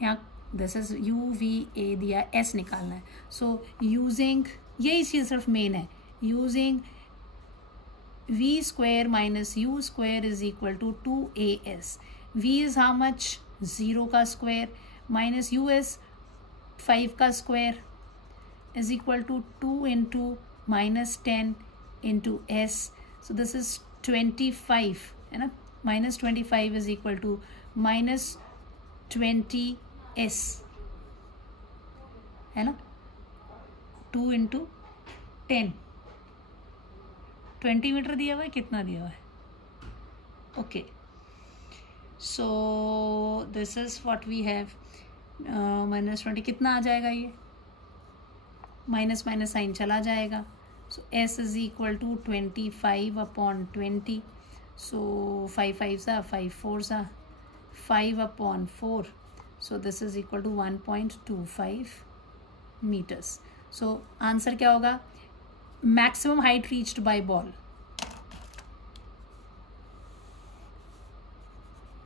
यहाँ दिस इज UVA दिया, S निकालना है. सो यूजिंग, यही चीज़ सिर्फ मेन है, using v square minus u square is equal to 2as. v is how much, 0 का स्क्वायर, माइनस u इज 5 का square is equal to 2 into -10 into s. So this is 25 है ना, -25 is equal to -20s है ना. 2 into 10, 20 metre दिया हुआ है, कितना दिया हुआ है. Okay, so this is what we have. -20 कितना आ जाएगा, ये माइनस माइनस साइन चला जाएगा. So s is equal to 25/20. So 5 5 सा 5 4 सा 5/4. So this is equal to 1.25 metres. So answer क्या होगा, maximum height reached by ball,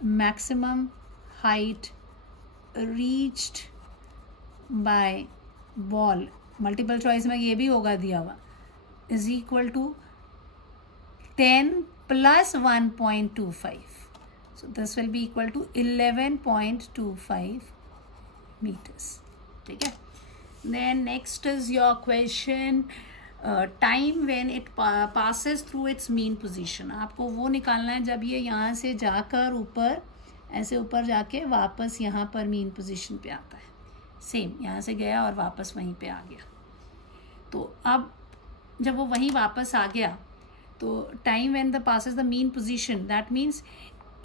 maximum height reached by ball, multiple choice में ये भी होगा दिया हुआ, is equal to 10 + 1.25. So this will be equal to 11.25 metres. ठीक है, then next is your question, time when it passes through it's mean position. आपको वो निकालना है जब ये यहाँ से जाकर ऊपर, ऐसे ऊपर जाके वापस यहाँ पर मीन पोजीशन पे आता है. सेम यहाँ से गया और वापस वहीं पे आ गया. तो अब जब वो वहीं वापस आ गया, तो time when the passes the mean position, that means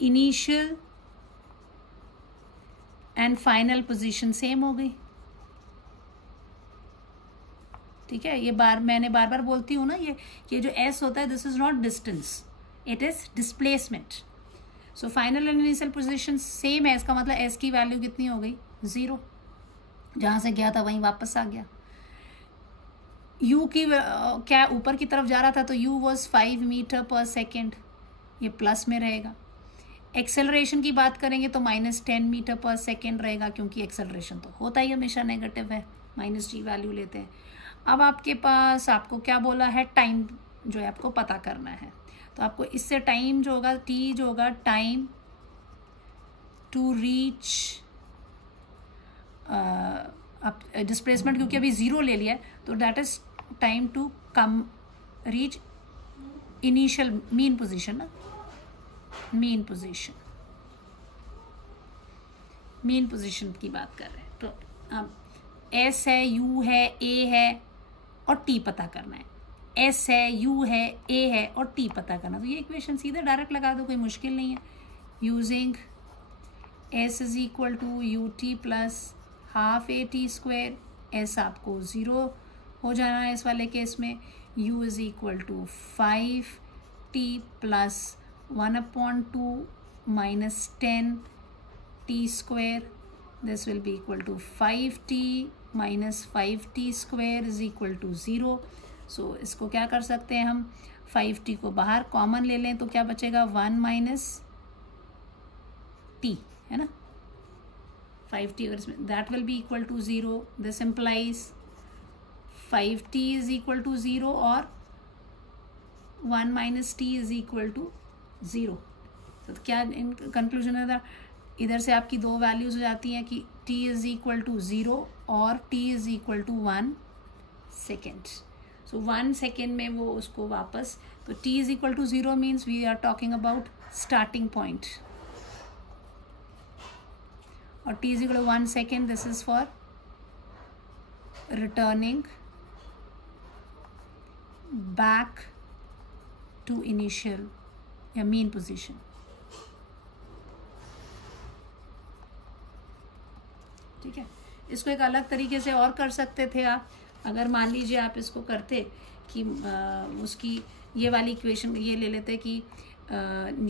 initial and final position same हो गई. ठीक है, मैंने बार बार बोलती हूँ ना, ये जो एस होता है, this is not distance, it is displacement. So final and initial position same है, इसका मतलब एस की वैल्यू कितनी हो गई, 0. जहाँ से गया था वहीं वापस आ गया. यू की क्या ऊपर की तरफ जा रहा था, तो you was 5 metre per second, ये प्लस में रहेगा. एक्सेलरेशन की बात करेंगे तो -10 मीटर पर सेकेंड रहेगा, क्योंकि एक्सेलरेशन तो होता ही हमेशा नेगेटिव है, -g वैल्यू लेते हैं. अब आपके पास आपको क्या बोला है, टाइम जो है आपको पता करना है. तो आपको इससे टाइम जो होगा, t जो होगा, टाइम टू रीच डिस्प्लेसमेंट, क्योंकि अभी 0 ले लिया है, तो that is time to come reach initial mean position ना, मीन पोजीशन की बात कर रहे हैं. तो अब S है, U है, A है और T पता करना है. S है, U है, A है और T पता करना. तो ये इक्वेशन सीधे डायरेक्ट लगा दो, कोई मुश्किल नहीं है. Using S is equal to UT plus half AT square. S आपको 0 हो जाना है इस वाले केस में. U is equal to 5T plus 1/2 minus 10T square. This will be equal to 5T minus 5T square is equal to 0. So इसको क्या कर सकते हैं हम, 5T को बाहर कॉमन ले लें तो क्या बचेगा, 1 minus T, है ना. 5T अगर इसमें, that will be equal to 0. This implies 5T is equal to 0 और 1 minus T is equal to 0. तो क्या इन कंक्लूजन है, इधर से आपकी दो वैल्यूज हो जाती हैं कि t इज इक्वल टू 0 और t is equal to 1 second. So 1 second में वो उसको वापस, तो t is equal to 0 means we are talking about starting point, और t is equal to 1 second, this is for returning back to initial या mean position. ठीक है, इसको एक अलग तरीके से और कर सकते थे आप. अगर मान लीजिए आप इसको करते कि उसकी ये वाली इक्वेशन ये ले लेते कि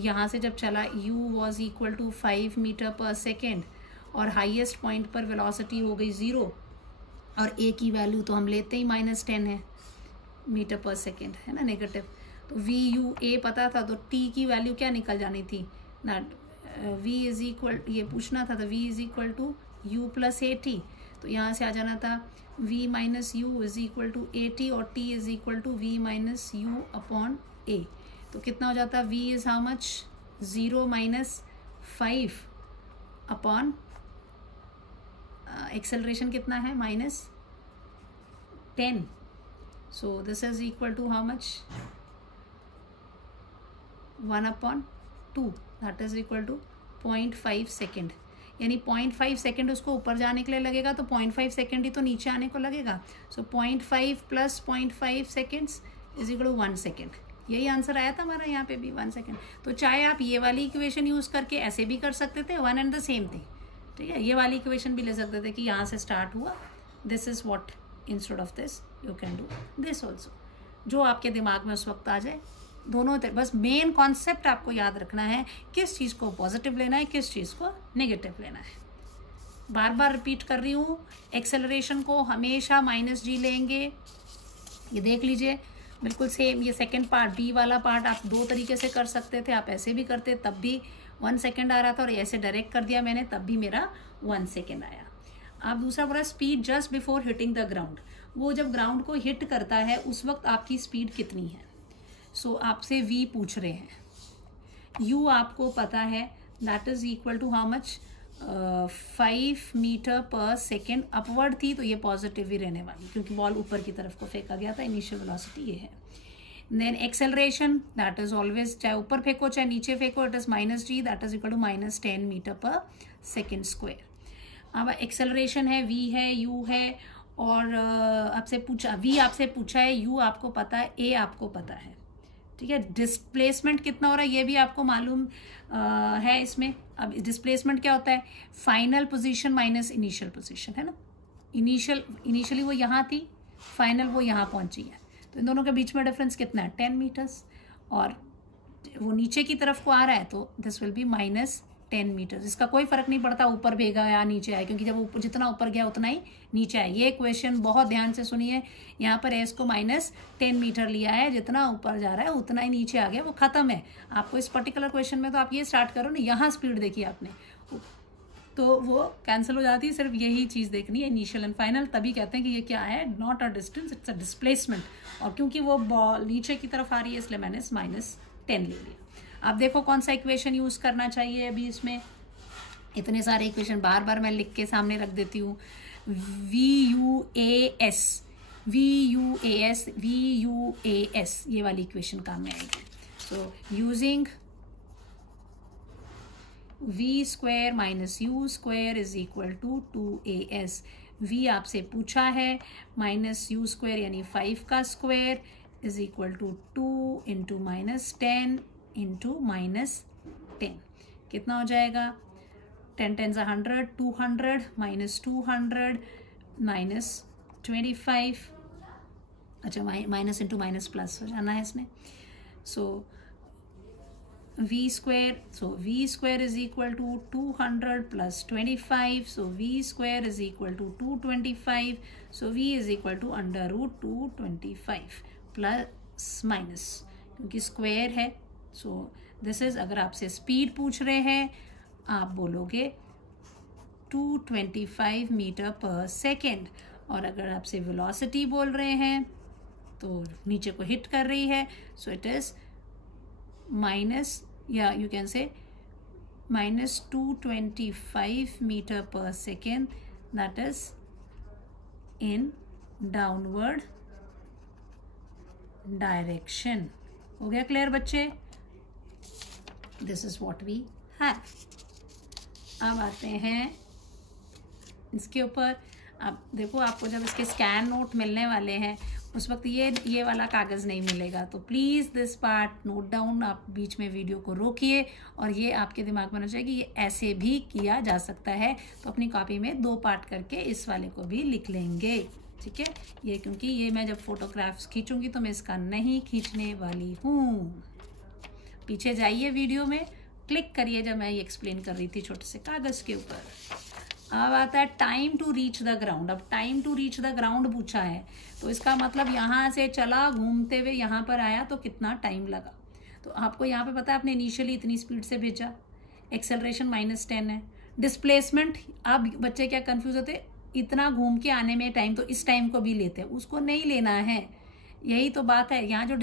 यहाँ से जब चला u was equal to 5 metre per second और हाईएस्ट पॉइंट पर वेलोसिटी हो गई 0 और a की वैल्यू तो हम लेते ही -10 है मीटर पर सेकेंड, है ना, नेगेटिव. तो v u a पता था, तो t की वैल्यू क्या निकल जानी थी ना, v इज इक्वल, ये पूछना था, तो v is equal to u plus a t. तो यहाँ से आ जाना था v minus u is equal to a t और t is equal to v minus u upon a. तो कितना हो जाता, v is how much, 0 minus 5 upon acceleration कितना है, -10. So this is equal to how much, 1/2, that is equal to 0.5 second. यानी 0.5 second उसको ऊपर जाने के लिए लगेगा, तो 0.5 सेकेंड ही तो नीचे आने को लगेगा. So 0.5 plus 0.5 seconds is equal to 1 second. यही आंसर आया था हमारा यहाँ पे भी, 1 सेकेंड. तो चाहे आप ये वाली इक्वेशन यूज करके ऐसे भी कर सकते थे, one and the same thing. ठीक है, ये वाली इक्वेशन भी ले सकते थे कि यहाँ से स्टार्ट हुआ, this is what, instead of this you can do this also. जो आपके दिमाग में उस वक्त आ जाए, दोनों तरह. बस मेन कॉन्सेप्ट आपको याद रखना है, किस चीज़ को पॉजिटिव लेना है, किस चीज़ को नेगेटिव लेना है. बार बार रिपीट कर रही हूँ, एक्सेलरेशन को हमेशा -g लेंगे. ये देख लीजिए, बिल्कुल सेम. ये सेकंड पार्ट, बी वाला पार्ट आप दो तरीके से कर सकते थे. आप ऐसे भी करते, तब भी 1 सेकेंड आ रहा था, और ऐसे डायरेक्ट कर दिया मैंने, तब भी मेरा 1 सेकेंड आया. आप दूसरा बोला speed just before hitting the ground. वो जब ग्राउंड को हिट करता है उस वक्त आपकी स्पीड कितनी है. सो आपसे v पूछ रहे हैं, u आपको पता है, that is equal to how much, 5 metre per second. Upward थी तो ये पॉजिटिव ही रहने वाली, क्योंकि बॉल ऊपर की तरफ को फेंका गया था, इनिशियल वेलोसिटी ये है. Then acceleration, that is always, चाहे ऊपर फेंको चाहे नीचे फेंको, it is -g, that is equal to -10 metre per second square. अब एक्सेलरेशन है, v है, u है, और आपसे पूछा, v आपसे पूछा है, u आपको पता है, a आपको पता है. ठीक है, डिस्प्लेसमेंट कितना हो रहा है ये भी आपको मालूम है इसमें. अब डिस्प्लेसमेंट क्या होता है, final position minus initial position, है ना. इनिशियली वो यहाँ थी, फाइनल वो यहाँ पहुँची है। तो इन दोनों के बीच में डिफरेंस कितना है, 10 मीटर्स, और वो नीचे की तरफ को आ रहा है तो दिस विल बी -10 मीटर्स। इसका कोई फर्क नहीं पड़ता ऊपर भेगा या नीचे आए, क्योंकि जब ऊपर जितना ऊपर गया उतना ही नीचे आए। ये क्वेश्चन बहुत ध्यान से सुनिए, यहाँ पर एस को -10 मीटर लिया है, जितना ऊपर जा रहा है उतना ही नीचे आ गया, वो खत्म है। आपको इस पर्टिकुलर क्वेश्चन में तो आप ये स्टार्ट करो ना, यहाँ स्पीड देखिए आपने, तो वो कैंसिल हो जाती है। सिर्फ यही चीज़ देखनी है, इनिशियल एंड फाइनल, तभी कहते हैं कि ये क्या है, not a distance, it's a displacement. और क्योंकि वो बॉल नीचे की तरफ आ रही है इसलिए मैंने -10 ले लिया। अब देखो कौन सा इक्वेशन यूज़ करना चाहिए। अभी इसमें इतने सारे इक्वेशन बार बार मैं लिख के सामने रख देती हूँ। VUAS ये वाली इक्वेशन काम में आएगी। So using v² - u² is equal to 2as। v आपसे पूछा है, -u² यानी 5 का स्क्वायर इज इक्वल टू 2 × -10 × -10। कितना हो जाएगा, 10 10 100, 200 -200 -25, अच्छा माइनस इंटू माइनस प्लस हो जाना है इसमें। सो v² is equal to 200 plus 25, so v² is equal to 225, so v is equal to √225 plus minus, क्योंकि स्क्वायर है। सो दिस इज, अगर आपसे स्पीड पूछ रहे हैं आप बोलोगे 225 मीटर पर सेकेंड, और अगर आपसे वेलोसिटी बोल रहे हैं तो नीचे को हिट कर रही है, सो it is you can say -225 meter per second, that is in downward direction। हो गया क्लियर बच्चे? This is what we have। अब आते हैं इसके ऊपर। अब देखो, आपको जब इसके स्कैन नोट मिलने वाले हैं उस वक्त ये वाला कागज़ नहीं मिलेगा, तो please this part note down. आप बीच में वीडियो को रोकिए और ये आपके दिमाग में होना चाहिए कि ये ऐसे भी किया जा सकता है। तो अपनी कॉपी में 2 पार्ट करके इस वाले को भी लिख लेंगे, ठीक है। ये क्योंकि ये मैं जब फोटोग्राफ्स खींचूंगी तो मैं इसका नहीं खींचने वाली हूँ। पीछे जाइए, वीडियो में क्लिक करिए जब मैं ये एक्सप्लेन कर रही थी छोटे से कागज़ के ऊपर। अब आता है time to reach the ground. अब time to reach the ground पूछा है, तो इसका मतलब यहाँ से चला घूमते हुए यहाँ पर आया तो कितना टाइम लगा। तो आपको यहाँ पे पता है आपने इनिशियली इतनी स्पीड से भेजा, एक्सेलरेशन -10 है। डिस्प्लेसमेंट, अब बच्चे क्या कंफ्यूज होते, इतना घूम के आने में टाइम, तो इस टाइम को भी लेते हैं, उसको नहीं लेना है। यही तो बात है, यहाँ जो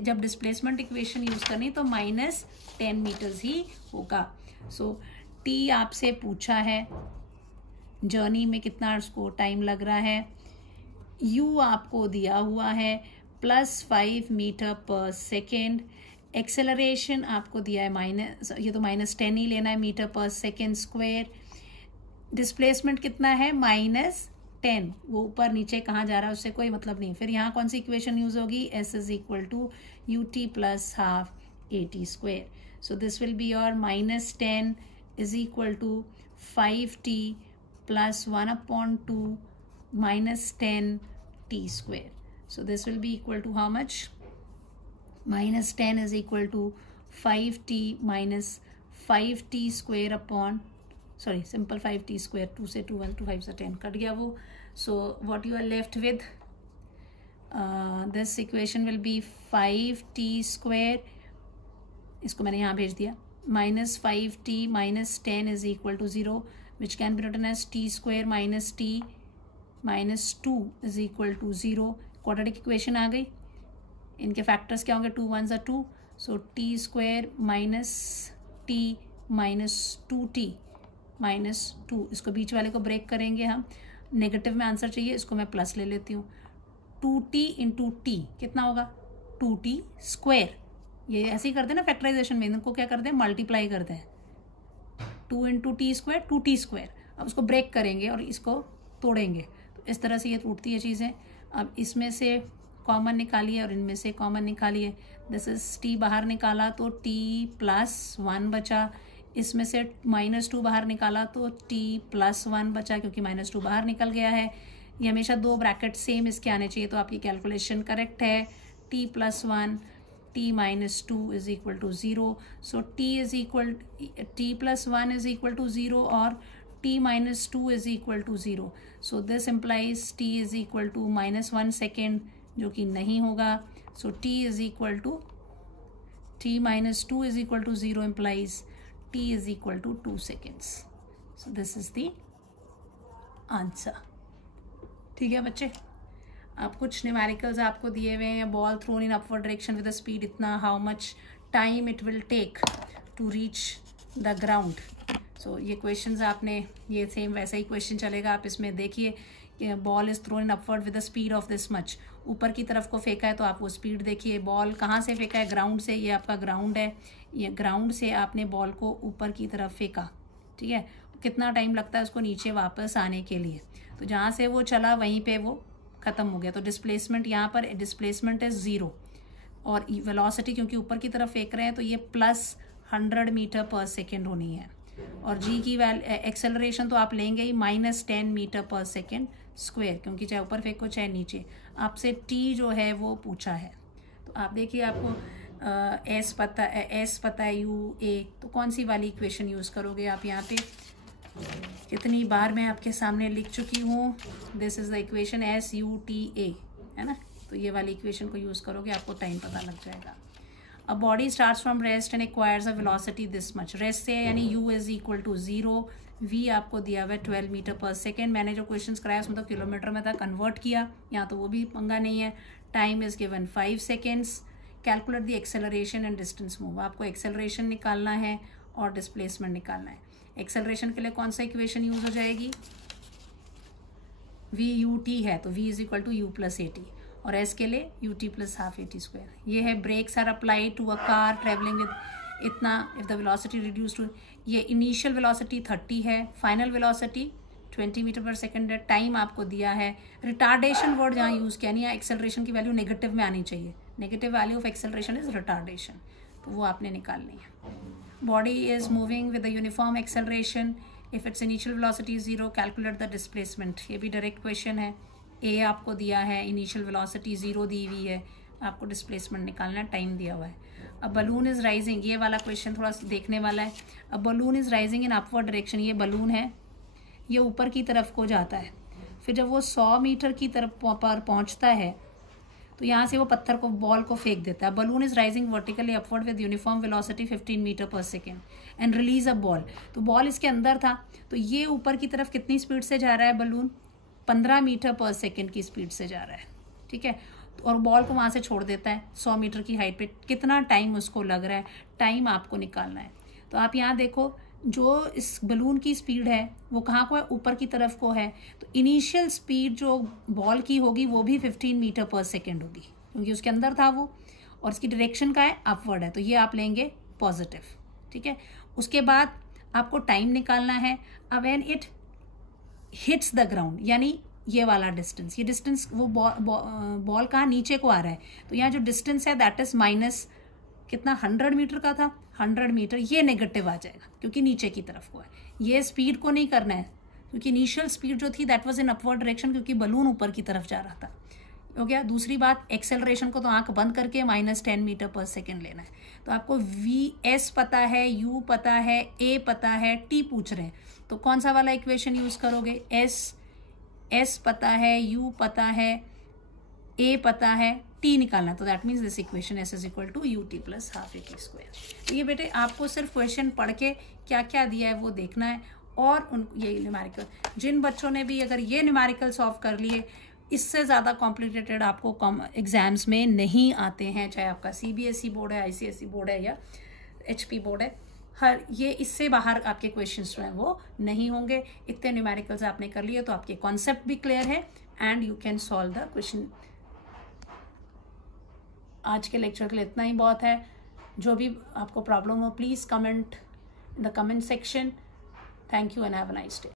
जब डिस्प्लेसमेंट इक्वेशन यूज करनी तो -10 मीटर्स ही होगा। सो टी आपसे पूछा है, जर्नी में कितना उसको टाइम लग रहा है। यू आपको दिया हुआ है +5 मीटर पर सेकेंड। एक्सेलरेशन आपको दिया है ये तो -10 ही लेना है, metre per second square. Displacement कितना है, -10। वो ऊपर नीचे कहाँ जा रहा है उससे कोई मतलब नहीं। फिर यहाँ कौन सी इक्वेशन यूज होगी, S is equal to ut + ½ at²। So this will be your -10 is equal to 5t plus 1/2 -10 t²। So this will be equal to how much? -10 is equal to 5t minus 5t² upon, sorry, simple 5t², 2 से 2 1 2 5 से 10 cut गया वो। So what you are left with, this equation will be 5t², इसको मैंने यहाँ भेज दिया, -5t minus 10 is equal to 0, which can be written as t² minus t minus 2 is equal to 0। Quadratic equation आ गई। इनके फैक्टर्स क्या होंगे, 2 1s are 2, so t² minus t minus 2t minus 2, इसको बीच वाले को ब्रेक करेंगे हम। नेगेटिव में आंसर चाहिए, इसको मैं प्लस ले लेती हूँ। 2t × t कितना होगा, 2t²। ये ऐसे ही करते हैं ना फैक्टराइजेशन में, इनको क्या करते हैं, मल्टीप्लाई करते हैं। 2 × t², 2t²। अब उसको ब्रेक करेंगे और इसको तोड़ेंगे, तो इस तरह से ये टूटती है चीज़ें। अब इसमें से कॉमन निकालिए और इनमें से कॉमन निकालिए। दिस इज t बाहर निकाला तो t + 1 बचा, इसमें से -2 बाहर निकाला तो t + 1 बचा, क्योंकि -2 बाहर निकल गया है। ये हमेशा 2 ब्रैकेट सेम इसके आने चाहिए, तो आपकी कैलकुलेशन करेक्ट है। t + 1 t - 2 is equal to 0। सो t + 1 इज इक्वल टू 0 और t - 2 is equal to 0। So this implies t is equal to -1 second, जो कि नहीं होगा। So t is equal to t - 2 is equal to 0 implies t is equal to 2 seconds। So this is the answer. ठीक है बच्चे, अब कुछ numericals आपको दिए हुए हैं। Ball thrown in upward direction with speed इतना, how much time it will take to reach the ground. So ये क्वेश्चंस आपने, ये सेम वैसा ही क्वेश्चन चलेगा। आप इसमें देखिए, ball is thrown in upward with the speed of this much. ऊपर की तरफ को फेंका है तो आप वो स्पीड देखिए। बॉल कहाँ से फेंका है? ग्राउंड से। ये आपका ग्राउंड है, ये ग्राउंड से आपने बॉल को ऊपर की तरफ फेंका। ठीक है, कितना टाइम लगता है उसको नीचे वापस आने के लिए? तो जहाँ से वो चला वहीं पे वो ख़त्म हो गया। तो डिस्प्लेसमेंट, यहाँ पर डिस्प्लेसमेंट इज 0 और वेलोसिटी क्योंकि ऊपर की तरफ फेंक रहे हैं तो ये +100 मीटर पर सेकेंड होनी है। और जी की एक्सेलरेशन तो आप लेंगे ही -10 मीटर पर सेकेंड स्क्वायर, क्योंकि चाहे ऊपर फेंको चाहे नीचे। आपसे टी जो है वो पूछा है। तो आप देखिए, आपको एस पता है, यू ए, तो कौन सी वाली इक्वेशन यूज़ करोगे आप? यहाँ पे इतनी बार मैं आपके सामने लिख चुकी हूँ। This is the equation SUTA, है ना? तो ये वाली इक्वेशन को यूज़ करोगे, आपको टाइम पता लग जाएगा। A body starts from rest and acquires a velocity this much. Rest से यानी U is equal to 0, V आपको दिया हुआ है 12 मीटर पर सेकेंड। मैंने जो क्वेश्चन कराया उसमें तो किलोमीटर में था, कन्वर्ट किया, यहाँ तो वो भी पंगा नहीं है। Time is given 5 seconds। Calculate the acceleration and distance move. आपको एक्सेलरेशन निकालना है और डिस्प्लेसमेंट निकालना है। एक्सेलरेशन के लिए कौन सा इक्वेशन यूज हो जाएगी? VUT है तो V is equal to U + AT, और S के लिए UT + ½ AT²। ये है brakes are applied to a car travelling with इतना, if the velocity reduce to, ये इनिशियल वेलोसिटी 30 है, final velocity 20 metre per second है। टाइम आपको दिया है। रिटार्डेशन वर्ड जहाँ यूज़ किया नहीं है, एक्सेलरेशन की वैल्यू नेगेटिव में आनी चाहिए। Negative value of acceleration is retardation, तो वो आपने निकालनी है। Body is moving with a uniform acceleration. If its initial velocity is 0, calculate the displacement. ये भी डायरेक्ट क्वेश्चन है। A आपको दिया है, इनिशियल वेलोसिटी 0 दी हुई है, आपको डिस्प्लेसमेंट निकालना है, टाइम दिया हुआ है। अब बलून इज राइजिंग, ये वाला क्वेश्चन थोड़ा देखने वाला है। अब balloon is rising in upward direction. ये बलून है, ये ऊपर की तरफ को जाता है। फिर जब वो 100 मीटर की तरफ पर पहुँचता है तो यहाँ से वो पत्थर को, बॉल को फेंक देता है। Balloon is rising vertically upward with uniform velocity 15 metre per second and release a ball. तो बॉल इसके अंदर था, तो ये ऊपर की तरफ कितनी स्पीड से जा रहा है? बलून 15 मीटर पर सेकेंड की स्पीड से जा रहा है। ठीक है, और बॉल को वहाँ से छोड़ देता है 100 मीटर की हाइट पे। कितना टाइम उसको लग रहा है? टाइम आपको निकालना है। तो आप यहाँ देखो, जो इस बलून की स्पीड है वो कहाँ को है? ऊपर की तरफ को है। तो इनिशियल स्पीड जो बॉल की होगी वो भी 15 मीटर पर सेकेंड होगी, क्योंकि उसके अंदर था वो, और इसकी डायरेक्शन का है अपवर्ड है, तो ये आप लेंगे पॉजिटिव। ठीक है, उसके बाद आपको टाइम निकालना है। अब when it hits the ground, यानी ये वाला डिस्टेंस, ये डिस्टेंस वो बॉल कहाँ? नीचे को आ रहा है, तो यहाँ जो डिस्टेंस है दैट इज माइनस कितना? 100 मीटर का था, 100 मीटर, ये नेगेटिव आ जाएगा क्योंकि नीचे की तरफ को है। ये स्पीड को नहीं करना है, क्योंकि इनिशियल स्पीड जो थी that was in upward direction, क्योंकि बलून ऊपर की तरफ जा रहा था। हो गया। दूसरी बात, एक्सेलरेशन को तो आंख बंद करके -10 मीटर पर सेकेंड लेना है। तो आपको VS पता है, U पता है, A पता है, T पूछ रहे हैं, तो कौन सा वाला इक्वेशन यूज करोगे? S पता है, U पता है, A पता है, T निकालना, तो that means this equation S is equal to UT + ½ AT²। तो ये बेटे आपको सिर्फ क्वेश्चन पढ़ के क्या क्या दिया है वो देखना है, और ये न्यूमेरिकल, जिन बच्चों ने भी अगर ये न्यूमेरिकल सॉल्व कर लिए, इससे ज़्यादा कॉम्प्लिकेटेड आपको एग्जाम्स में नहीं आते हैं, चाहे आपका CBSE बोर्ड है, ICSE बोर्ड है या HP बोर्ड है, हर ये इससे बाहर आपके क्वेश्चंस जो हैं वो नहीं होंगे। इतने न्यूमेरिकल्स आपने कर लिए तो आपके कॉन्सेप्ट भी क्लियर है and you can solve the question. आज के लेक्चर के लिए इतना ही बहुत है। जो भी आपको प्रॉब्लम हो please comment in the comment section. Thank you and have a nice day.